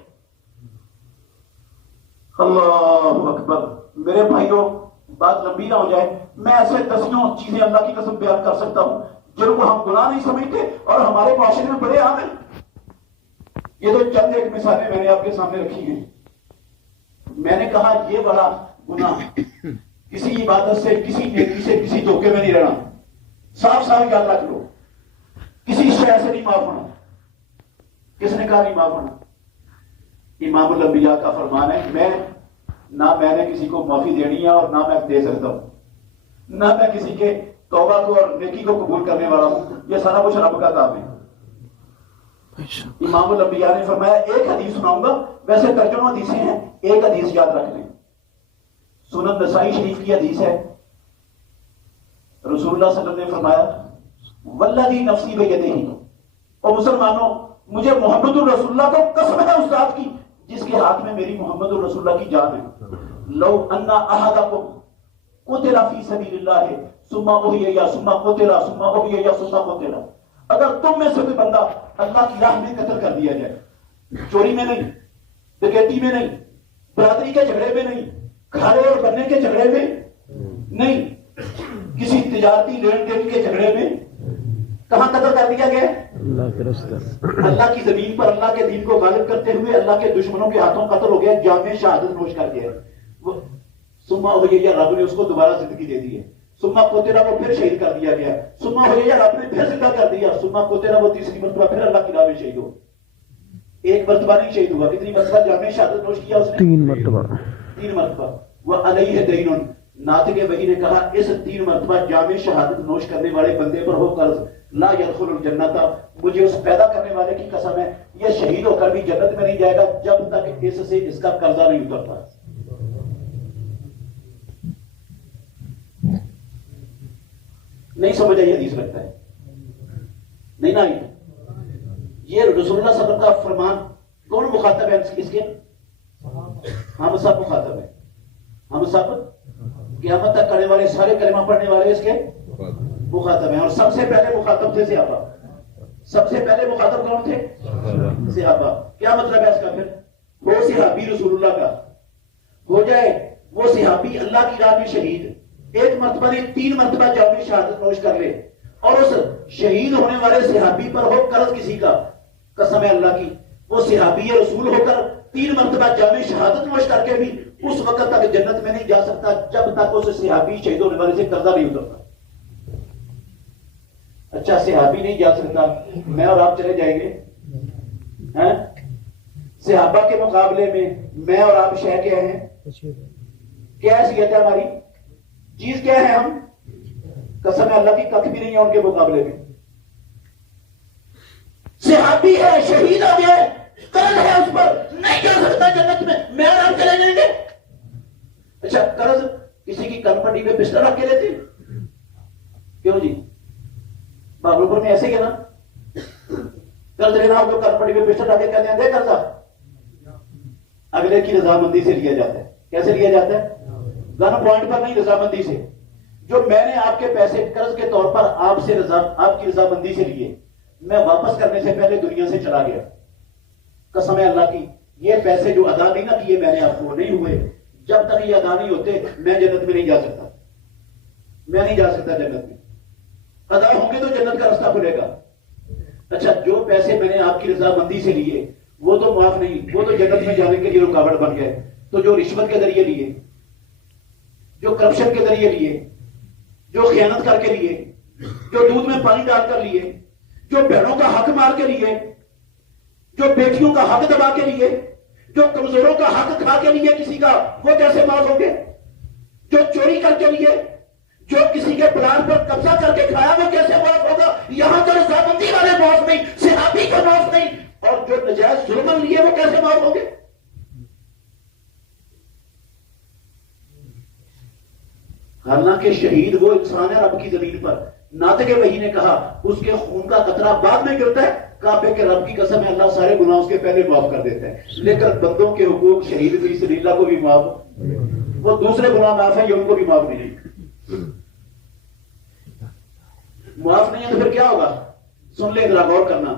اللہ اکبر. میرے بھائیوں بات لمبی نہ ہو جائے, میں ایسے دسیوں چیزیں اللہ کی قسم بیان کر سکتا ہوں جن کو ہم گناہ نہیں سمجھتے اور ہمارے معاشرے میں بڑے عام ہیں. یہ تو چند ایک مثالیں میں نے آپ کے سامنے رکھی ہیں. میں نے کہا یہ بڑا گناہ کسی عبادت سے, کسی نیکی سے, کسی دھوکے میں نہیں رہنا. صاف صاف یاد رکھ لو, کسی شے سے نہیں معاف ہونا. کس نے کہا نہیں معاف ہونا؟ امام الانبیاء کا فرمان ہے, نہ میں نے کسی کو معافی دینی ہے اور نہ میں دے سکتا ہوں, نہ میں کسی کے توبہ کو اور نیکی کو قبول کرنے والا ہوں. یہ سارا کچھ رب کا کام ہے. امام الانبیاء نے فرمایا ایک حدیث سناؤں گا, ویسے ترجمہ حدیثیں ہیں, ایک حدیث یاد رکھ لیں. سنن نسائی شریف کی حدیث ہے. رسول اللہ صلی اللہ علیہ وسلم نے فرمایا والذی نفسی بیدہ, اور مسلمانوں مجھے محمد الرسول اللہ کو قسم ہے استاد کی جس کے ہاتھ میں میری محمد الرسول اللہ کی جان ہے, لو ان احدکم قتل فی سبیل اللہ ثم احیی ثم قتل ثم احیی ثم قتل, اگر تم میں سے کوئی بندہ اللہ کی راہ میں قتل کر دیا جائے, چوری میں نہیں, ڈکیتی میں نہیں, برادری کے جھگڑے میں نہیں, کھانے اور بننے کے جھگڑے میں نہیں, کسی تجارتی لین دین کے جھگڑے میں, کہاں قتل کر دیا گیا؟ اللہ کی زمین پر اللہ کے دین کو غالب کرتے ہوئے اللہ کے دشمنوں کے ہاتھوں قتل ہو گیا, جامع شہادت نوش کر گیا. سما ہو گیا, رب نے اس کو دوبارہ زندگی دے دی ہے. سما قتل کو پھر شہید کر دیا گیا. سما ہو گیا, رب نے پھر زندہ کر دیا. سما قتل وہ تیسری مرتبہ پھر اللہ کی راہ میں شہید ہو. ایک مرتبہ نہیں شہید ہوا, کتنی مرتبہ جامع شہادت نوش کیا اس نے؟ 3 مرتبہ. 3 مرتبہ. وہ علیہ دین, ناطق وحی نے کہا اس 3 مرتبہ جامع شہادت نوش کرنے والے بندے پر ہو قرض لا يدخل الجنت, مجھے اس پیدا کرنے والے کی قسم ہے یہ شہید ہو کر بھی جنت میں نہیں جائے گا جب تک اس سے اس کا قرضہ نہیں اترتا. نہیں سمجھ آئی حدیث لگتا ہے نہیں نا. یہ رسول اللہ صلی اللہ علیہ وسلم کا فرمان کون مخاطب ہے اس کے؟ ہم سب مخاطب ہیں. ہم سب قیامت تک کرنے والے سارے کلمہ پڑھنے والے اس کے مخاطب ہیں. اور سب سے پہلے مخاطب تھے صحابہ. سب سے پہلے مخاطب کون تھے؟ صحابہ. کیا مطلب ہے اس کا؟ پھر وہ صحابی رسول اللہ کا ہو جائے, وہ صحابی اللہ کی راہ میں شہید, ایک مرتبہ نہیں 3 مرتبہ جامع شہادت نوش کر لے, اور اس شہید ہونے والے صحابی پر ہو قرض کسی کا, قسم ہے اللہ کی وہ صحابی رسول ہو کر 3 مرتبہ جامع شہادت نوش کر کے بھی اس وقت تک جنت میں نہیں جا سکتا جب تک اس صحابی شہید ہونے والے سے قرضہ نہیں اترتا. اچھا صحابی نہیں جا سکتا, میں اور آپ چلے جائیں گے؟ صحابہ کے مقابلے میں اور آپ شہ کیا ہیں؟ کیا حیثیت ہے ہماری؟ چیز کیا ہے ہم؟ قسم ہے اللہ کی کتھ بھی نہیں ہے ان کے مقابلے میں. صحابی ہے, شہید ہو گیا, قرض ہے اس پر, نہیں جا سکتا جنت میں اور آپ چلے جائیں گے. اچھا قرض کسی کی کن پٹی پہ پسٹل رکھ کے لیتے کیوں جی؟ باغلپور میں ایسے ہی ہے نا, قرض لینا ہو تو کن پٹی پہ پسٹل رکھ کے کہتے ہیں دے قرضہ, اگلے کی رضامندی سے لیا جاتا ہے. کیسے لیا جاتا ہے؟ گن پوائنٹ پر نہیں, رضامندی سے. جو میں نے آپ کے پیسے قرض کے طور پر آپ کی رضامندی سے لیے, میں واپس کرنے سے پہلے دنیا سے چلا گیا, قسم ہے اللہ کی یہ پیسے جو ادا نہیں نہ کیے میں نے آپ کو نہیں ہوئے, جب تک یہ ادا نہیں ہوتے میں جنت میں نہیں جا سکتا. میں نہیں جا سکتا جنت میں. ادا ہوں گے تو جنت کا راستہ کھلے گا. اچھا جو پیسے میں نے آپ کی رضامندی سے لیے وہ تو معاف نہیں, وہ تو جنت میں جانے کے لیے رکاوٹ بن گئے. تو جو رشوت کے ذریعے لیے, جو کرپشن کے ذریعے لیے, جو خیانت کر کے لیے, جو دودھ میں پانی ڈال کر لیے, جو بہنوں کا حق مار کے لیے, جو بیٹیوں کا حق دبا کے لیے، جو کمزوروں کا حق کھا کے لیے کسی کا، وہ کیسے معاف ہوں گے؟ جو چوری کر کے لیے، جو کسی کے پلان پر قبضہ کر کے کھایا، وہ کیسے معاف ہوگا؟ یہاں تو رضامندی والے معاف نہیں، صحابی کا معاف نہیں، اور جو نجائز ظلم لیے وہ کیسے معاف ہوں گے؟ حالانکہ شہید وہ انسان ہے رب کی زمین پر. ناطق وحی نے کہا اس کے خون کا قطرہ بعد میں گرتا ہے، کعبے کے رب کی قسم ہے اللہ سارے گناہ اس کے پہلے معاف کر دیتا ہے، لیکن بندوں کے حقوق شہید فی سبیل اللہ کو بھی معاف، وہ دوسرے گناہ معاف ہے، یہ ان کو بھی معاف نہیں. معاف نہیں ہے تو پھر کیا ہوگا؟ سن لے ذرا غور کرنا.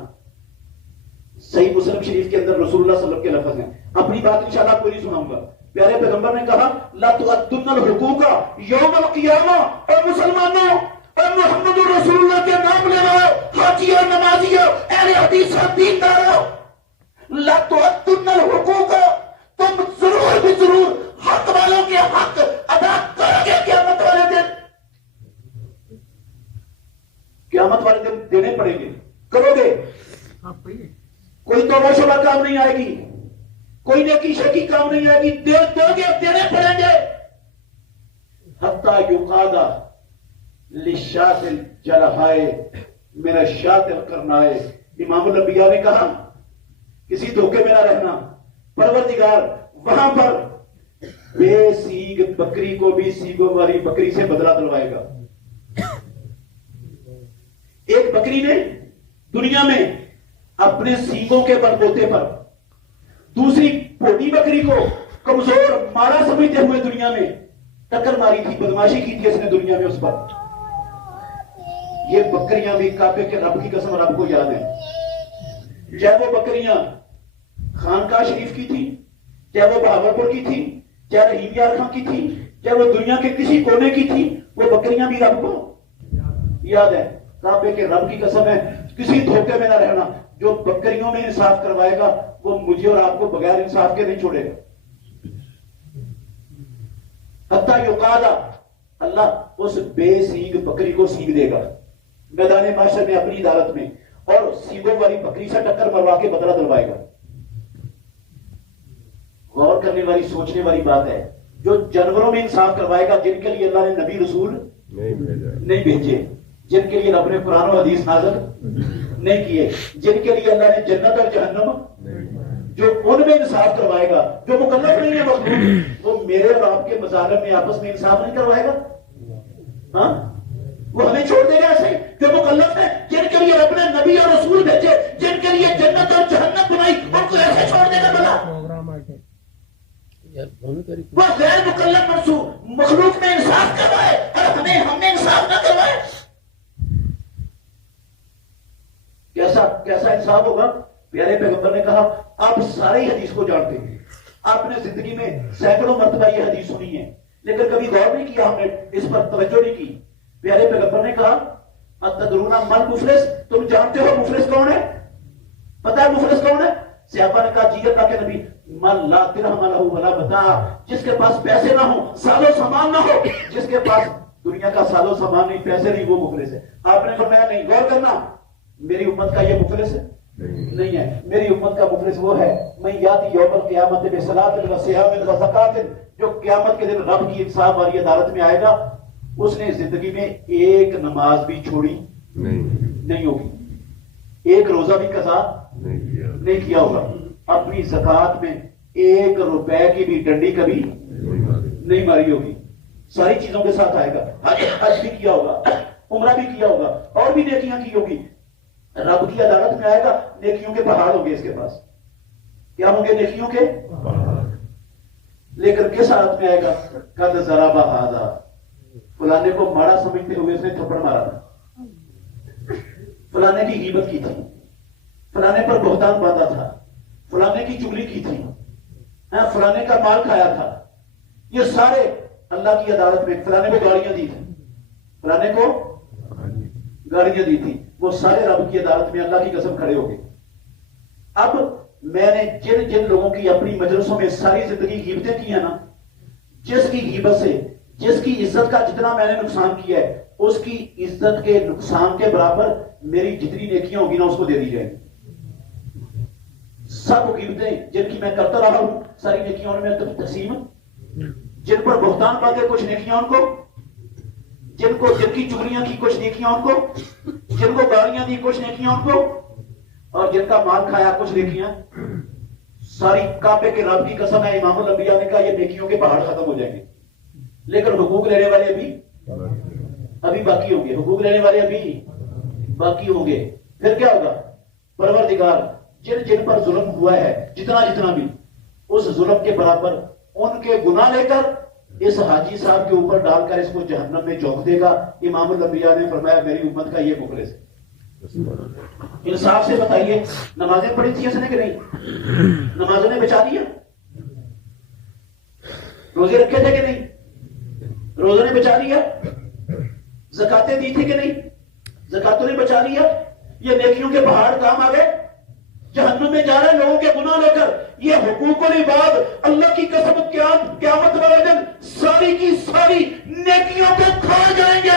صحیح مسلم شریف کے اندر رسول اللہ صلی اللہ علیہ وسلم کے لفظ ہیں، اپنی بات انشاءاللہ پوری سناؤں گا. پیارے پیغمبر نے کہا لا تؤدن الحقوق یوم القیامہ، اور مسلمانوں اور محمد رسول اللہ کے نام لے رہا ہو، حاجی اور نمازی ہو، اہل حدیث اور دیندار ہو، لا تؤدن الحقوق، تم ضرور بھی ضرور حق والوں کے حق ادا کرو گے قیامت والے دن. قیامت والے دن دینے پڑیں گے، کرو گے. کوئی توبہ شبہ کام نہیں آئے گی، کوئی نیکی شکی کام نہیں آئے گی، دو گے، دینے پڑیں گے. حتی یقاد للشاة الجرحائے من الشاة القرنائے. امام الانبیاء نے کہا کسی دھوکے میں نہ رہنا، پروردگار وہاں پر بے سیگ بکری کو بھی سیگوں والی بکری سے بدلہ دلوائے گا. ایک بکری نے دنیا میں اپنے سینگوں کے بلبوتے پر دوسری پوٹی بکری کو کمزور مارا سمجھتے ہوئے دنیا میں ٹکر ماری تھی، بدماشی کی تھی اس نے دنیا میں اس پر. یہ بکریاں بھی کعبے کے رب کی قسم رب کو یاد ہیں. چاہے وہ بکریاں خانقاہ شریف کی تھی، چاہے وہ بہاولپور کی تھی، چاہے رحیم یار خان کی تھی، چاہے وہ دنیا کے کسی کونے کی تھی، وہ بکریاں بھی رب کو یاد ہے. کعبے کے رب کی قسم ہے کسی دھوکے میں نہ رہنا. جو بکریوں میں انصاف کروائے گا وہ مجھے اور آپ کو بغیر انصاف کے نہیں چھوڑے گا. حتی یقاد، اللہ اس بے سینگ بکری کو سینگ دے گا میدان محشر میں اپنی عدالت میں، اور سینگوں والی بکری سے ٹکر مروا کے بدلہ دلوائے گا. غور کرنے والی سوچنے والی بات ہے. جو جانوروں میں انصاف کروائے گا، جن کے لیے اللہ نے نبی رسول نہیں بھیجے، جن کے لیے رب نے قرآن و حدیث نازل نہیں کیے، جن کے لیے اللہ نے جنت اور جہنم، جو ان میں انصاف کروائے گا، جو مکلف نہیں ہے مخلوق، وہ میرے اور آپ کے مظالم میں آپس میں انصاف نہیں کروائے گا. ہاں وہ ہمیں چھوڑ دے گا ایسے ہی. جو مکلف ہے، جن کے لیے رب نے نبی اور رسول بھیجے، جن کے لیے جنت اور جہنم بنائی، ان کو ایسے چھوڑ دے گا بلا؟ وہ غیر مکلف مخلوق میں انصاف کروائے اور ہم نے انصاف نہ کروائے. کیسا انصاف ہوگا؟ پیارے پیغمبر نے کہا آپ سارے ہی حدیث کو جانتے ہیں، آپ نے زندگی میں سینکڑوں مرتبہ یہ حدیث سنی ہے، لیکن کبھی غور نہیں کیا، ہم نے اس پر توجہ نہیں کی. پیارے پیغمبر نے کہا اتدرون من مفلس، تم جانتے ہو مفلس کون ہے؟ پتہ ہے مفلس کون ہے؟ صحابہ نے کہا جی اللہ کے نبی، من لا درہم لہ ولا متاع، جس کے پاس پیسے نہ ہو، ساز و سامان نہ ہو، جس کے پاس دنیا کا ساز و سامان نہیں، پیسے نہیں، وہ مفلس ہے. آپ نے فرمایا نہیں، غور کرنا، میری امت کا یہ مفلس نہیں ہے. میری امت کا مفلس وہ ہے میں یاتی یوم القیامت بصلاۃ و صیام و زکات، جو قیامت کے دن رب کی انصاف والی عدالت میں آئے گا، اس نے زندگی میں ایک نماز بھی چھوڑی نہیں ہوگی، ایک روزہ بھی قضا نہیں کیا ہوگا، اپنی زکات میں 1 روپے کی بھی ڈنڈی کبھی نہیں ماری ہوگی. ساری چیزوں کے ساتھ آئے گا. حج بھی کیا ہوگا، عمرہ بھی کیا ہوگا، اور بھی نیکیاں کی ہوگی. رب کی عدالت میں آئے گا، نیکیوں کے پہاڑ ہوں گے اس کے پاس. کیا ہوں گے؟ نیکیوں کے. لیکن کس حالت میں آئے گا؟ قد ضرب ھذا، فلانے کو ماڑا سمجھتے ہوئے اس نے تھپڑ مارا تھا، فلانے کی غیبت کی تھی، فلانے پر بہتان باندھا تھا، فلانے کی چگلی کی تھی، فلانے کا مال کھایا تھا. یہ سارے اللہ کی عدالت میں فلانے کو گالیاں دی تھی، فلانے کو گالیاں دی تھی، وہ سارے رب کی عدالت میں اللہ کی قسم کھڑے ہو گئے. اب میں نے جن لوگوں کی اپنی مجلسوں میں ساری زندگی غیبتیں کی ہیں نا، جس کی غیبت سے جس کی عزت کا جتنا میں نے نقصان کیا ہے، اس کی عزت کے نقصان کے برابر میری جتنی نیکیاں ہوگی نا اس کو دے دی جائے گی. سب غیبتیں جن کی میں کرتا رہا ہوں ساری نیکیوں میں تقسیم، جن پر بہتان باندھے کچھ نیکیاں ان کو، جن کی چگلیاں کی کچھ نیکیاں ان کو، جن کو گالیاں دی کچھ نیکیاں ان کو، اور جن کا مال کھایا کچھ نیکیاں، ساری کعبے کے رب کی قسم ہے امام الانبیاء نے کہا یہ نیکیوں کے پہاڑ ختم ہو جائیں گے، لیکن حقوق لینے والے ابھی باقی ہوں گے، حقوق لینے والے ابھی باقی ہوں گے۔ پھر کیا ہوگا؟ پروردگار جن پر ظلم ہوا ہے جتنا بھی، اس ظلم کے برابر ان کے گناہ لے کر اس حاجی صاحب کے اوپر ڈال کر اس کو جہنم میں جھونک دے گا۔ امام الانبیاء نے فرمایا میری امت کا یہ مخلص ہے۔ انصاف سے بتائیے نمازیں پڑھی تھی اس نے کہ نہیں؟ نمازوں نے بچا دیا؟ روزے رکھے تھے کہ نہیں؟ روزوں نے بچا دیا؟ زکاتیں دی تھی کہ نہیں؟ زکاتوں نے بچا لیا؟ یہ نیکیوں کے پہاڑ کام آ گئے؟ جہنم میں جا رہے لوگوں کے گناہ لے کر یہ حقوق العباد اللہ کی قسم قیامت والے دن ساری کی ساری نیکیوں کو کھا جائیں گے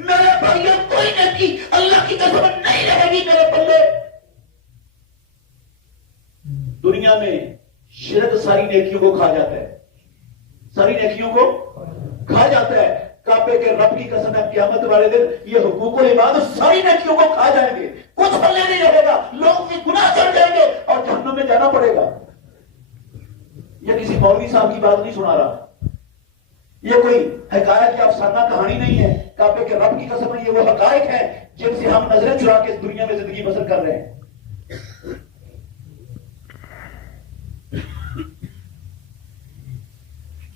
میرے بھائیوں، کوئی نیکی اللہ کی قسم نہیں رہے گی میرے پلے۔ دنیا میں شرک ساری نیکیوں کو کھا جاتا ہے، ساری نیکیوں کو کھا جاتا ہے۔ کعبے کے رب کی قسم ہے قیامت والے دن یہ حقوق العباد ساری نیکیوں کو کھا جائیں گے، کچھ پلے نہیں رہے گا، لوگ بھی گناہ کر جائیں گے اور جہنم میں جانا پڑے گا۔ یہ کسی مولوی صاحب کی بات نہیں سنا رہا، یہ کوئی حکایت یا افسانہ کہانی نہیں ہے، کعبے کے رب کی قسم ہے یہ وہ حقائق ہیں جن سے ہم نظریں چرا کے اس دنیا میں زندگی بسر کر رہے ہیں۔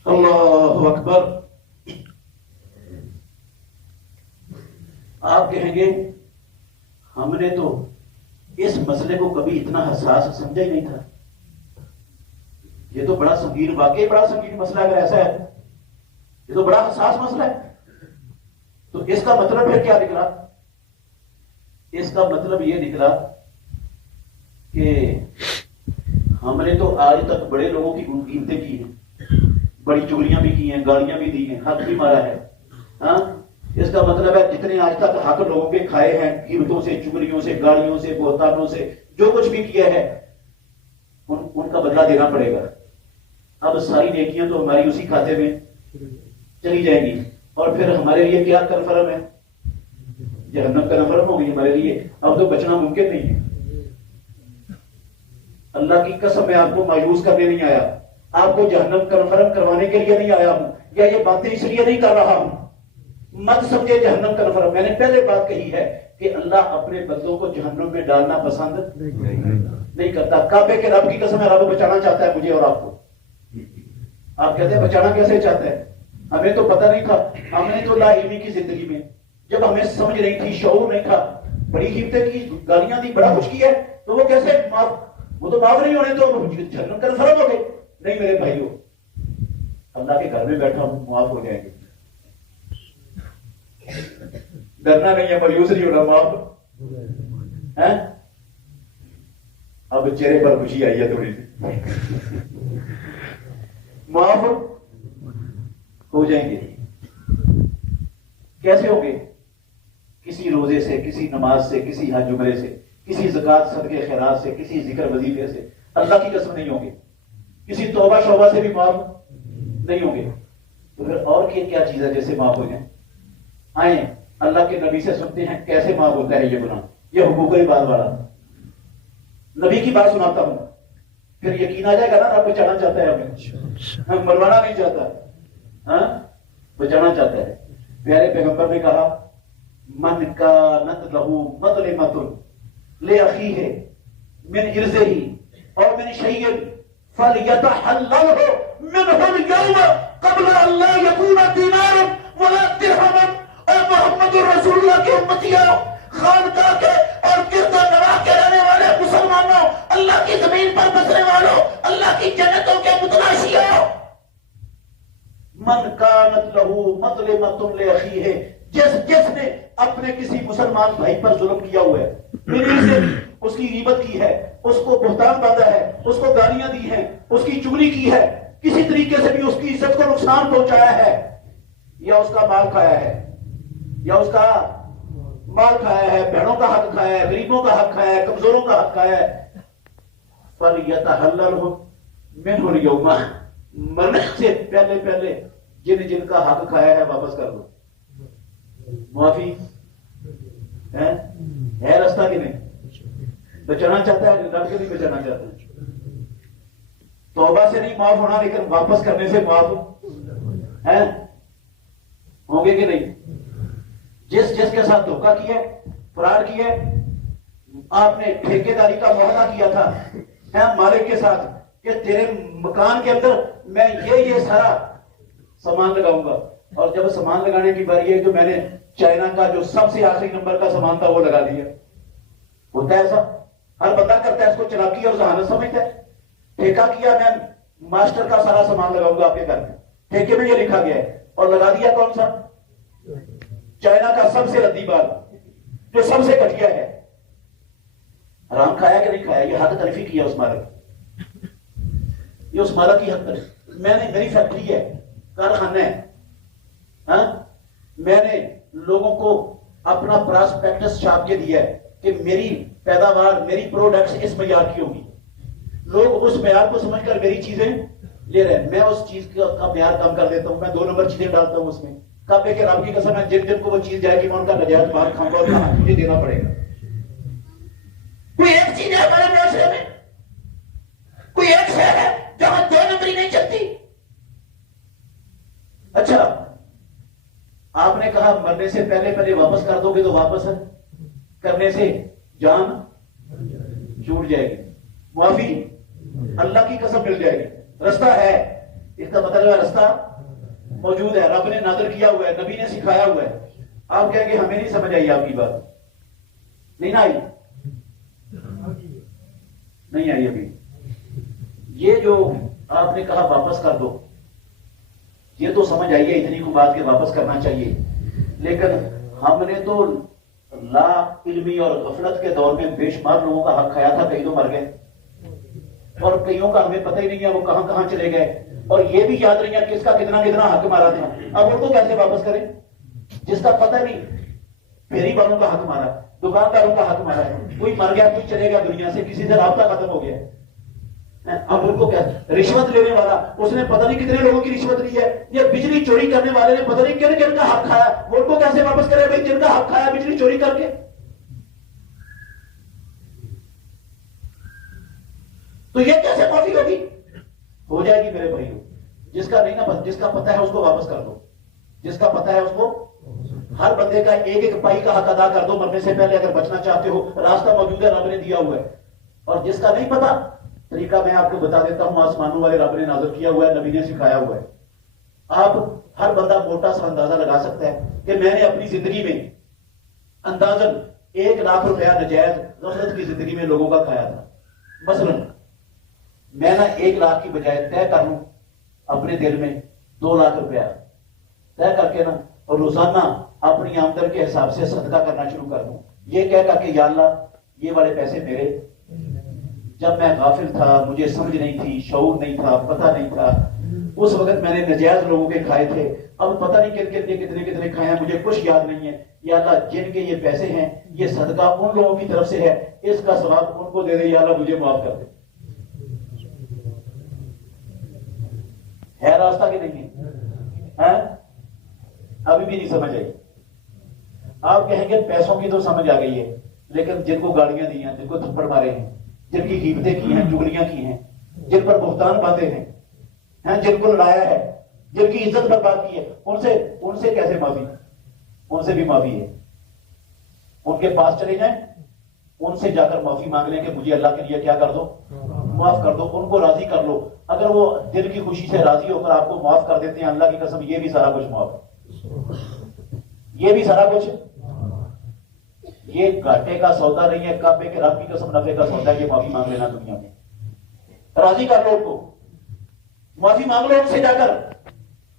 اللہ اکبر۔ آپ کہیں گے ہم نے تو اس مسئلے کو کبھی اتنا حساس سمجھا ہی نہیں تھا، یہ تو بڑا سنگین، واقعی بڑا سنگین مسئلہ اگر ایسا ہے یہ تو بڑا حساس مسئلہ ہے۔ تو اس کا مطلب پھر کیا نکلا؟ اس کا مطلب یہ نکلا کہ ہم نے تو آج تک بڑے لوگوں کی قیمتیں کی ہیں، بڑی چگلیاں بھی کی ہیں، گالیاں بھی دی ہیں، حق بھی مارا ہے۔ ہاں، اس کا مطلب ہے جتنے آج تک حق لوگوں کے کھائے ہیں، قیمتوں سے، چگلیوں سے، گالیوں سے، بہتانوں سے، جو کچھ بھی کیا ہے ان کا بدلہ دینا پڑے گا۔ اب ساری نیکیاں تو ہماری اسی کھاتے میں چلی جائیں گی، اور پھر ہمارے لیے کیا کنفرم ہے؟ جہنم کنفرم ہوگی ہمارے لیے، اب تو بچنا ممکن نہیں ہے۔ اللہ کی قسم میں آپ کو مایوس کرنے نہیں آیا، آپ کو جہنم کنفرم کروانے کے لیے نہیں آیا ہوں، یا یہ باتیں اس لیے نہیں کر رہا ہوں۔ مت سمجھے جہنم کنفرم، میں نے پہلے بات کہی ہے کہ اللہ اپنے بندوں کو جہنم میں ڈالنا پسند نہیں کرتا۔ کعبے کے رب کی قسم ہے رب بچانا چاہتا ہے مجھے اور آپ کو۔ آپ کہتے ہیں بچانا کیسے چاہتا ہے؟ ہمیں تو پتہ نہیں تھا، ہم نے تو لا علمی کی زندگی میں جب ہمیں سمجھ نہیں تھی، شعور نہیں تھا، بڑی قیمتیں کی، گالیاں دی، بڑا کچھ کیا ہے، تو وہ کیسے معاف، وہ تو معاف نہیں ہونے تو جہنم کنفرم ہو گئے۔ نہیں میرے بھائیوں، اللہ کے گھر میں بیٹھا ہوں، معاف ہو جائیں گے، ڈرنا نہیں ہے، مایوس نہیں ہونا، معاف ہے۔ اب چہرے پر خوشی آئی ہے تھوڑی سی، معاف ہو جائیں گے۔ کیسے ہوں گے؟ کسی روزے سے، کسی نماز سے، کسی حج عمرے سے، کسی زکات صدقے خیرات سے، کسی ذکر وظیفے سے، اللہ کی قسم نہیں ہوں گے۔ کسی توبہ شوبہ سے بھی معاف نہیں ہوں گے۔ تو پھر اور کیا چیز ہے جیسے معاف ہو جائیں؟ آئیں اللہ کے نبی سے سنتے ہیں کیسے معاف ہوتا ہے یہ گناہ، یہ حقوق العباد والا۔ نبی کی بات سناتا ہوں، پھر یقین آ جائے گا نا، رب بچانا چاہتا ہے ہمیں، مروانا نہیں چاہتا، ہاں بچانا چاہتا ہے۔ پیارے پیغمبر نے کہا من کانت لہو مظلمۃ لاخیہ من عرضہ اور من شیء فلیتحللہ منہ اليوم قبل ان لا یکون دینار ولا درہم۔ اور محمد رسول اللہ کی امتیوں، خانقاہ کے اور گرد و نواح کے رہنے والے مسلمانوں، اللہ کی زمین پر بسنے والوں، اللہ کی جنتوں کے متلاشیوں، من کانت لہو مظلمۃ لاخیہ، جس نے اپنے کسی مسلمان بھائی پر ظلم کیا ہوا ہے، میرے سے اس کی غیبت کی ہے، اس کو بہتان باندھا ہے، اس کو گالیاں دی ہیں، اس کی چگلی کی ہے، کسی طریقے سے بھی اس کی عزت کو نقصان پہنچایا ہے، یا اس کا مال کھایا ہے، یا اس کا مال کھایا ہے، بہنوں کا حق کھایا ہے، غریبوں کا حق کھایا ہے، کمزوروں کا حق کھایا ہے، فَلْيَتَحَلَّلْهُ مِنْهُ الْيَوْمَ، مرنے سے پہلے پہلے جن جن کا حق کھایا ہے واپس کر دو. معافی ہے راستہ کہ نہیں؟ بچانا چاہتا ہے ڈر کے نہیں بچانا چاہتا ہے. توبہ سے نہیں معاف ہونا لیکن واپس کرنے سے معاف ہے ہوں گے کہ نہیں؟ جس جس کے ساتھ دھوکہ کیا فراڈ کیا، آپ نے ٹھیکیداری کا معاہدہ کیا تھا مالک کے ساتھ کہ تیرے مکان کے اندر میں یہ سارا سامان لگاؤں گا، اور جب سامان لگانے کی باری ہے تو میں نے چائنا کا جو سب سے آخری نمبر کا سامان تھا وہ لگا دیا. ہوتا ہے ایسا، ہر بندہ کرتا ہے، اس کو چلاکی اور ذہانت سمجھتا ہے. ٹھیکہ کیا میں ماسٹر کا سارا سامان لگاؤں گا آپ کے گھر میں، ٹھیکے میں یہ لکھا گیا ہے، اور لگا دیا کون سا؟ چائنا کا سب سے ردی بال جو سب سے گھٹیا ہے. حرام کھایا کہ نہیں کھایا؟ یہ حق تلفی کیا اس مالک، یہ اس مالک کی حق تلفی. میں نے، میری فیکٹری ہے، کارخانہ ہے، میں نے لوگوں کو اپنا پراسپیکٹس چھاپ کے دیا ہے کہ میری پیداوار، میری پروڈکٹس اس معیار کی ہوگی. لوگ اس معیار کو سمجھ کر میری چیزیں لے رہے ہیں. میں اس چیز کا معیار کم کر دیتا ہوں، میں 2 نمبر چیزیں ڈالتا ہوں اس میں. کعبے کے رب کی قسم ہے، جن جن کو وہ چیز جائے گی میں ان کا نجات مال کھاؤں گا اور کہاں مجھے دینا پڑے گا. کوئی ایک چیز ہے ہمارے معاشرے میں، کوئی ایک شہر ہے جہاں 2 نمبری نہیں چلتی. اچھا آپ نے کہا مرنے سے پہلے پہلے واپس کر دو گے تو واپس کرنے سے جان چھوٹ جائے گی. معافی اللہ کی قسم مل جائے گی. رستہ ہے، اس کا مطلب ہے رستہ موجود ہے، رب نے نازل کیا ہوا ہے، نبی نے سکھایا ہوا ہے. آپ کہیں گے ہمیں نہیں سمجھ آئی آپ کی بات. نہیں نہ آئی؟ نہیں آئی ابھی. یہ جو آپ نے کہا واپس کر دو، یہ تو سمجھ آئی ہے اتنی کو بات کے واپس کرنا چاہیے، لیکن ہم نے تو لا علمی اور غفلت کے دور میں بے شمار لوگوں کا حق کھایا تھا. کئی تو مر گئے اور کئیوں کا ہمیں پتہ ہی نہیں ہے وہ کہاں کہاں چلے گئے، اور یہ بھی یاد نہیں ہے کس کا کتنا کتنا حق مارا تھا. اب ان کو کیسے واپس کریں جس کا پتہ نہیں؟ پھیری والوں کا حق مارا، دکانداروں کا حق مارا ہے، کوئی مر گیا، کوئی چلے گیا دنیا سے، کسی سے رابطہ ختم ہو گیا. اب ان کو کیا؟ رشوت لینے والا اس نے پتہ نہیں کتنے لوگوں کی رشوت لی ہے. یہ بجلی چوری کرنے والے نے پتہ نہیں کن کن کا حق کھایا، وہ ان کو کیسے واپس کرے بھائی جن کا حق کھایا بجلی چوری کر کے؟ تو یہ کیسے معافی ہوگی؟ ہو جائے گی میرے بھائیوں. جس کا نہیں نا، جس کا پتہ ہے اس کو واپس کر دو. جس کا پتہ ہے اس کو، ہر بندے کا ایک ایک پائی کا حق ادا کر دو مرنے سے پہلے. اگر بچنا چاہتے ہو راستہ موجود ہے، رب نے دیا ہوا ہے. اور جس کا نہیں پتا، طریقہ میں آپ کو بتا دیتا ہوں، آسمانوں والے رب نے نازل کیا ہوا ہے، نبی نے سکھایا ہوا ہے. آپ ہر بندہ موٹا سا اندازہ لگا سکتا ہے کہ میں نے اپنی زندگی میں اندازاً 1 لاکھ روپیہ نجائز غفلت کی زندگی میں لوگوں کا کھایا تھا. مثلا میں نا 1 لاکھ کی بجائے طے کر لوں اپنے دل میں 2 لاکھ روپیہ طے کر کے نا، اور روزانہ اپنی آمدن کے حساب سے صدقہ کرنا شروع کر دوں، یہ کہہ کر کے یا اللہ یہ والے پیسے میرے. جب میں غافل تھا، مجھے سمجھ نہیں تھی، شعور نہیں تھا، پتہ نہیں تھا، اس وقت میں نے نجائز لوگوں کے کھائے تھے. اب پتہ نہیں کتنے کتنے کھائے ہیں، مجھے کچھ یاد نہیں ہے. یا اللہ جن کے یہ پیسے ہیں یہ صدقہ ان لوگوں کی طرف سے ہے، اس کا ثواب ان کو دے دے، یا اللہ مجھے معاف کر دے. ہے راستہ کہ نہیں ہے؟ ابھی بھی نہیں سمجھ آئی. آپ کہیں گے پیسوں کی تو سمجھ آ گئی ہے، لیکن جن کو گاڑیاں دی ہیں، جن کو تھپڑ مارے ہیں، جن کی غیبتیں کی ہیں، چغلیاں کی ہیں، جن پر بہتان باندھے ہیں، جن کو لڑایا ہے، جن کی عزت برباد کی ہے، ان سے کیسے معافی؟ ان سے بھی معافی ہے. ان کے پاس چلے جائیں، ان سے جا کر معافی مانگ لیں کہ مجھے اللہ کے لیے کیا کر دو، معاف کر دو. ان کو راضی کر لو. اگر وہ دل کی خوشی سے راضی ہو کر آپ کو معاف کر دیتے ہیں، اللہ کی قسم یہ بھی سارا کچھ معاف ہے. یہ بھی سارا کچھ، یہ گھاٹے کا سودا نہیں ہے. کعبے کے رب کی قسم نفع کا سودا ہے یہ معافی مانگ لینا. دنیا میں راضی کر لو ان کو، معافی مانگ لو ان سے جا کر.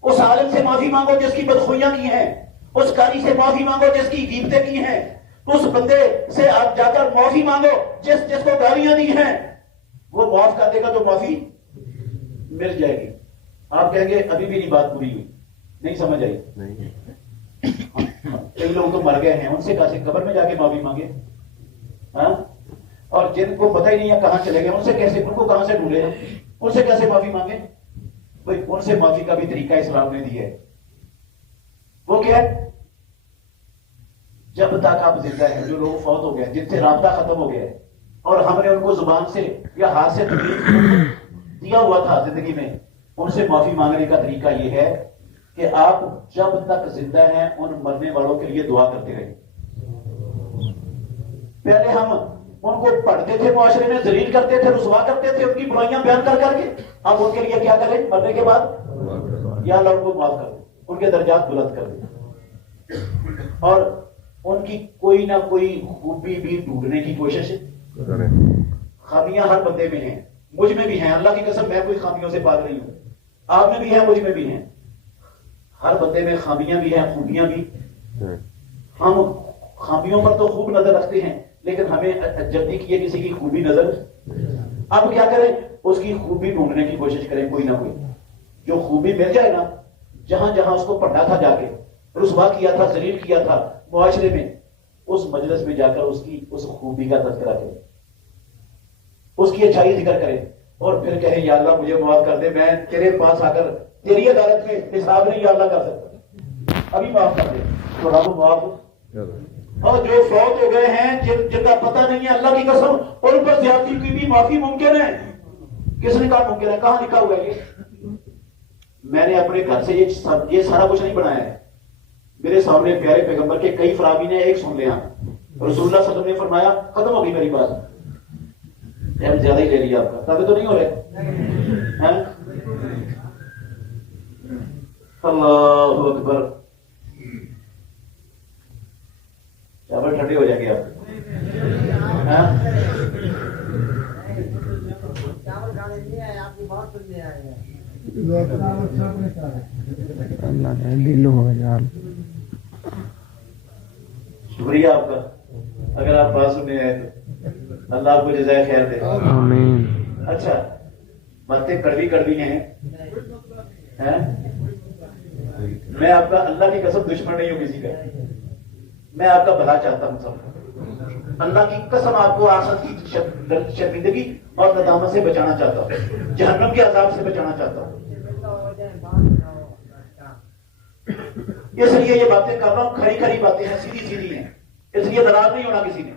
اس عالم سے معافی مانگو جس کی بدخویاں کی ہیں، اس قاری سے معافی مانگو جس کی غیبتیں کی ہیں، اس بندے سے آپ جا کر معافی مانگو جس کو گالیاں دی ہیں. وہ معاف کر دے گا تو معافی مل جائے گی. آپ کہیں گے ابھی بھی نہیں بات پوری ہوئی، نہیں سمجھ آئی. کئی لوگ تو مر گئے ہیں، ان سے کیسے قبر میں جا کے معافی مانگے؟ اور جن کو پتہ ہی نہیں ہے کہاں چلے گئے، ان کو کہاں سے ڈھونڈے ہم، ان سے کیسے معافی مانگے؟ بھائی ان سے معافی کا بھی طریقہ اسلام نے دیا ہے، وہ کیا ہے؟ جب تک آپ زندہ ہیں، جو لوگ فوت ہو گئے، جن سے رابطہ ختم ہو گیا ہے اور ہم نے ان کو زبان سے یا ہاتھ سے تکلیف دیا ہوا تھا زندگی میں، ان سے معافی مانگنے کا طریقہ یہ ہے کہ آپ جب تک زندہ ہیں ان مرنے والوں کے لیے دعا کرتے رہیں۔ پہلے ہم ان کو پڑھتے تھے، معاشرے میں ذلیل کرتے تھے، رسوا کرتے تھے، ان کی برائیاں بیان کر کر کے، اب ان کے لیے کیا کریں؟ مرنے کے بعد یا اللہ ان کو معاف کر دے، ان کے درجات بلند کر دے، اور ان کی کوئی نہ کوئی خوبی بھی ڈھونڈنے کی کوشش کریں۔ خامیاں ہر بندے میں ہیں، مجھ میں بھی ہیں، اللہ کی قسم میں کوئی خامیوں سے پاک نہیں ہوں، آپ میں بھی ہیں، مجھ میں بھی ہیں، ہر بندے میں خامیاں بھی ہیں، خوبیاں بھی۔ ہم خامیوں پر تو خوب نظر رکھتے ہیں، لیکن ہمیں جب بھی کیا کسی کی خوبی نظر، اب کیا کریں؟ اس کی خوبی ڈھونڈنے کی کوشش کریں، کوئی نہ کوئی جو خوبی مل جائے نا، جہاں جہاں اس کو پڑھا تھا، جا کے رسوا کیا تھا، ذلیل کیا تھا معاشرے میں، اس مجلس میں جا کر اس کی اس خوبی کا تذکرہ کریں، اس کی اچھائی ذکر کریں، اور پھر کہیں یا اللہ مجھے معاف کر دے، میں تیرے پاس آ کر تیری عدالت میں حساب نہیں یا اللہ کر سکتا، ابھی معاف کر دے تو رب معاف۔ اور جو فوت ہو گئے ہیں، جن کا پتہ نہیں ہے، اللہ کی قسم ان پر زیادتی کی بھی معافی ممکن ہے۔ کس نے کہا ممکن ہے؟ کہاں لکھا ہوا ہے یہ؟ میں نے اپنے گھر سے یہ سارا کچھ نہیں بنایا ہے، میرے سامنے پیارے پیغمبر کے کئی فراوی نے ایک سن لیا، رسول اللہ صلی اللہ علیہ وسلم نے فرمایا، ختم ہو گئی میری بات، زیادہ ہی لے لیا آپ کا، تبھی تو نہیں ہو رہے۔ اللہ اکبر، چاول ٹھنڈے ہو جائیں گے آپ۔ شکریہ آپ کا، اگر آپ بات سننے آئے تو اللہ آپ کو جزائے خیر دے۔ اچھا، باتیں کڑوی کڑوی ہیں، میں آپ کا اللہ کی قسم دشمن نہیں ہوں کسی کا، میں آپ کا بھلا چاہتا ہوں سب، اللہ کی قسم آپ کو آخرت کی شرمندگی اور ندامت سے بچانا چاہتا ہوں، جہنم کے عذاب سے بچانا چاہتا ہوں، اس لیے یہ باتیں کر رہا ہوں، کھڑی کھڑی باتیں ہیں، سیدھی سیدھی ہیں، اس لیے ناراض نہیں ہونا کسی نے،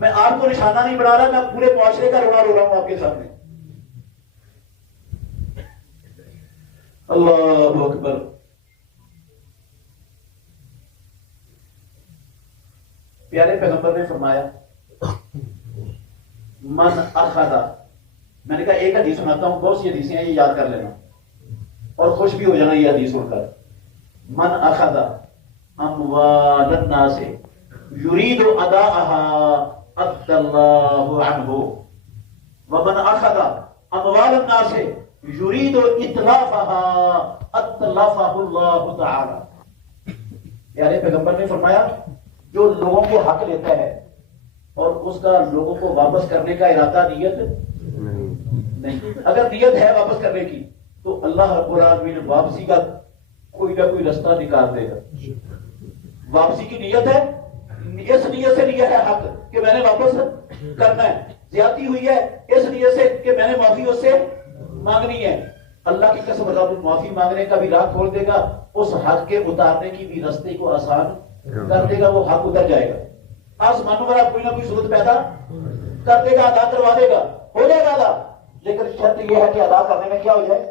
میں آپ کو نشانہ نہیں بنا رہا، میں پورے معاشرے کا رونا رو رہا ہوں آپ کے سامنے۔ اللہ اکبر۔ پیارے پیغمبر نے فرمایا، من اخذ، میں نے کہا ایک حدیث سناتا ہوں، بہت سی حدیثیں ہیں، یہ یاد کر لینا اور خوش بھی ہو جانا یہ حدیث سن کر۔ من اخذ اموال الناس یرید اداءها ادى الله عنه ومن اخذ اموال الناس یرید اتلافها اتلفه الله تعالی۔ پیارے پیغمبر نے فرمایا، جو لوگوں کے حق لیتا ہے اور اس کا لوگوں کو واپس کرنے کا ارادہ نیت نہیں، اگر نیت ہے واپس کرنے کی تو اللہ رب العالمین واپسی کا کوئی نہ کوئی رستہ نکال دے گا۔ واپسی کی نیت ہے، اس نیت سے لیا ہے حق کہ میں نے واپس کرنا ہے، زیادتی ہوئی ہے اس نیت سے کہ میں نے معافی اس سے مانگنی ہے، اللہ کی قسم رب معافی مانگنے کا بھی راہ کھول دے گا، اس حق کے اتارنے کی بھی رستے کو آسان کر دے گا، وہ حق اتر جائے گا، آسمانوں پر کوئی نہ کوئی صورت پیدا کر دے گا، ادا کروا دے گا، ہو جائے گا ادا، لیکن شرط یہ ہے کہ ادا کرنے میں کیا ہو جائے؟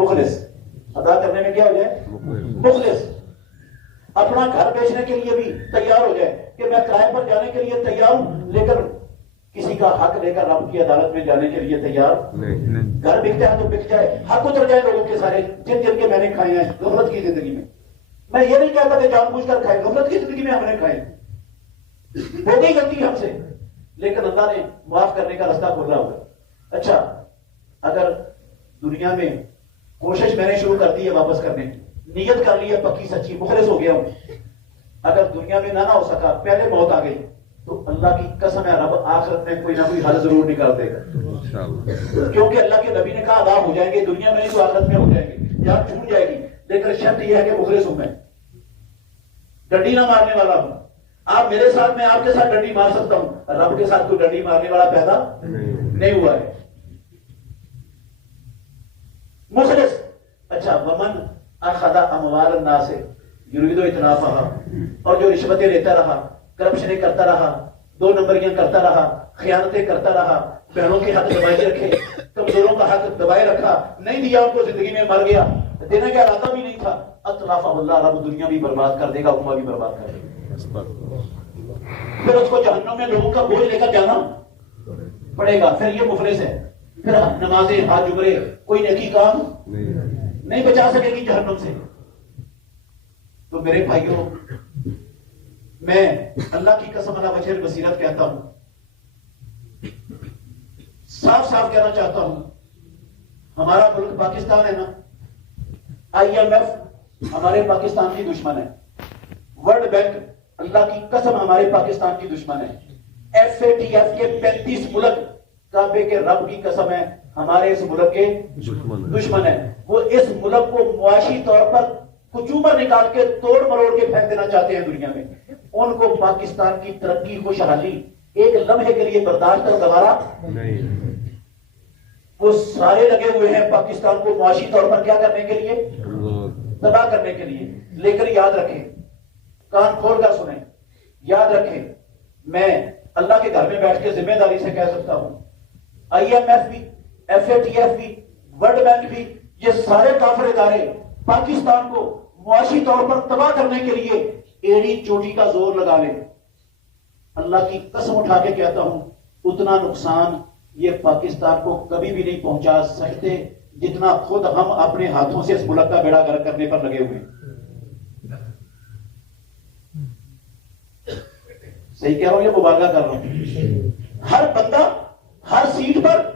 مخلص، ادا کرنے میں کیا ہو جائے؟ مخلص، اپنا گھر بیچنے کے لیے بھی تیار ہو جائے کہ میں کرائے پر جانے کے لیے تیار ہوں، لیکن کسی کا حق لے کر رب کی عدالت میں جانے کے لیے تیار نہیں، گھر بکتا ہے تو بک جائے، حق اتر جائے لوگوں کے سارے جن جن کے میں نے کھائے ہیں غفلت کی زندگی میں، میں یہ نہیں کہتا کہ جان بوجھ کر کھائے، غفلت کی زندگی میں ہم نے کھائے، ہو گئی غلطی ہم سے، لیکن اللہ نے معاف کرنے کا راستہ کھولا ہوگا۔ اچھا، اگر دنیا میں کوشش میں نے شروع کر دی ہے واپس کرنے کی، نیت کر لی ہے پکی سچی، مخلص ہو گیا ہوں، اگر دنیا میں نہ ہو سکا، پہلے موت آ گئی، تو اللہ کی قسم ہے رب آخرت میں کوئی نہ کوئی حل ضرور نکال دے گا، کیونکہ اللہ کے نبی نے کہا ادا ہو جائیں گے، دنیا میں نہیں تو آخرت میں ہو جائیں گے، جان چھوٹ جائے گی، لیکن شرط یہ ہے کہ مخلص ہوں، میں ڈنڈی نہ مارنے والا ہوں، آپ میرے ساتھ، میں آپ کے ساتھ ڈنڈی مار سکتا ہوں، رب کے ساتھ کوئی ڈنڈی مارنے والا پیدا نہیں ہوا ہے. مخلص. اچھا، ومن اخذ اموال الناس یرید اتلافها، اور جو رشوتیں لیتا رہا، کرپشنیں کرتا رہا، 2 نمبریاں کرتا رہا، خیانتیں کرتا رہا، بہنوں کے حق دبائے رکھے، کمزوروں کا حق دبائے رکھا، نہیں دیا ان کو، زندگی میں مر گیا، دینے کا ارادہ بھی نہیں تھا، اتلافہ اللہ، رب دنیا بھی برباد کر دے گا، امہ بھی برباد کر دے گا. پھر اس کو جہنم میں لوگوں کا بوجھ لے کر جانا پڑے گا. پھر یہ مفلس ہے. پھر نمازیں، ہاتھ جمرے، کوئی نیکی کام نہیں بچا سکے گی جہنم سے. تو میرے بھائیوں، میں اللہ کی قسم اللہ وجہ بصیرت کہتا ہوں، صاف صاف کہنا چاہتا ہوں، ہمارا ملک پاکستان ہے نا، IMF ہمارے پاکستان کی دشمن ہے، ورلڈ بینک اللہ کی قسم ہمارے پاکستان کی دشمن ہے، FATF کے 35 ملک کعبے کے رب کی قسم ہے ہمارے اس ملک کے دشمن ہے. وہ اس ملک کو معاشی طور پر کچوبر نکال کے توڑ مروڑ کے پھینک دینا چاہتے ہیں دنیا میں. ان کو پاکستان کی ترقی، خوشحالی ایک لمحے کے لیے برداشت اور گوارا نہیں. وہ سارے لگے ہوئے ہیں پاکستان کو معاشی طور پر کیا کرنے کے لیے؟ تباہ کرنے کے لیے. لیکن یاد رکھیں، کان کھول کر سنیں، یاد رکھیں، میں اللہ کے گھر میں بیٹھ کے ذمہ داری سے کہہ سکتا ہوں، IMF بھی، FATF بھی، ورلڈ بینک بھی، یہ سارے کافر ادارے پاکستان کو معاشی طور پر تباہ کرنے کے لیے ایڑی چوٹی کا زور لگا لیں. اللہ کی قسم اٹھا کے کہتا ہوں، اتنا نقصان یہ پاکستان کو کبھی بھی نہیں پہنچا سکتے جتنا خود ہم اپنے ہاتھوں سے اس ملک کا بیڑا گرک کرنے پر لگے ہوئے. صحیح کہہ رہا ہوں یا مبالغہ کر رہا ہوں؟ ہر بندہ ہر سیٹ پر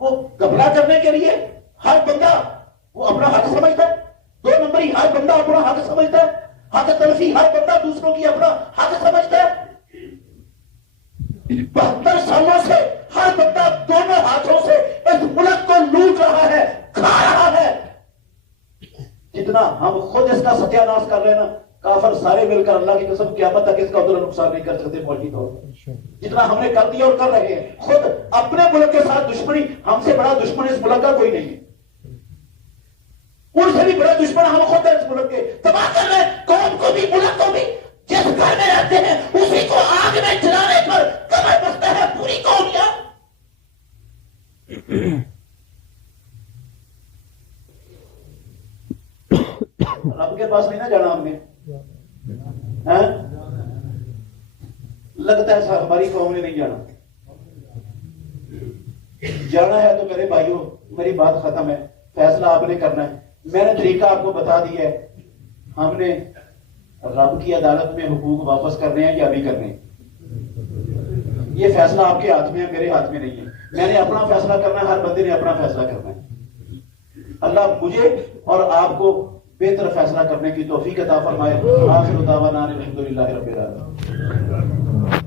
وہ گھبرا کرنے کے لیے، ہر بندہ وہ اپنا حق سمجھتا ہے، 2 نمبری ہر بندہ اپنا حق سمجھتا ہے، حق تلفی ہر بندہ دوسروں کی اپنا حق سمجھتا ہے. 72 سالوں سے ہر بندہ دونوں ہاتھوں سے اس ملک کو لوٹ رہا ہے، کھا رہا ہے. جتنا ہم خود اس کا ستیہ ناش کر رہے ہیں نا، کافر سارے مل کر اللہ کی قسم قیامت تک اس کا اتنا نقصان نہیں کر سکتے موجود طور پر. جتنا ہم نے کر دیا اور کر رہے ہیں. خود اپنے ملک کے ساتھ دشمنی، ہم سے بڑا دشمن اس ملک کا کوئی نہیں ہے. ان سے بھی بڑا دشمن ہم خود ہیں اس ملک کے. تباہ کر رہے ہیں قوم کو بھی، ملک کو بھی. جس گھر میں رہتے ہیں اسی کو آگ میں جلانے پر کمر بستا ہے پوری قوم. رب کے پاس نہیں نہ جانا ہم نے. لگتا ہے ہماری قوم نے نہیں جانا. جانا ہے تو میرے بھائیوں، میری بات ختم ہے، فیصلہ آپ نے کرنا ہے. میں نے طریقہ آپ کو بتا دیا ہے. ہم نے رب کی عدالت میں حقوق واپس کرنے ہیں یا ابھی کرنے ہیں، یہ فیصلہ آپ کے ہاتھ میں ہے، میرے ہاتھ میں نہیں ہے. میں نے اپنا فیصلہ کرنا ہے، ہر بندے نے اپنا فیصلہ کرنا ہے. اللہ مجھے اور آپ کو بہتر فیصلہ کرنے کی توفیق عطا فرمائے. آخر دعوانا الحمدللہ رب العالمین.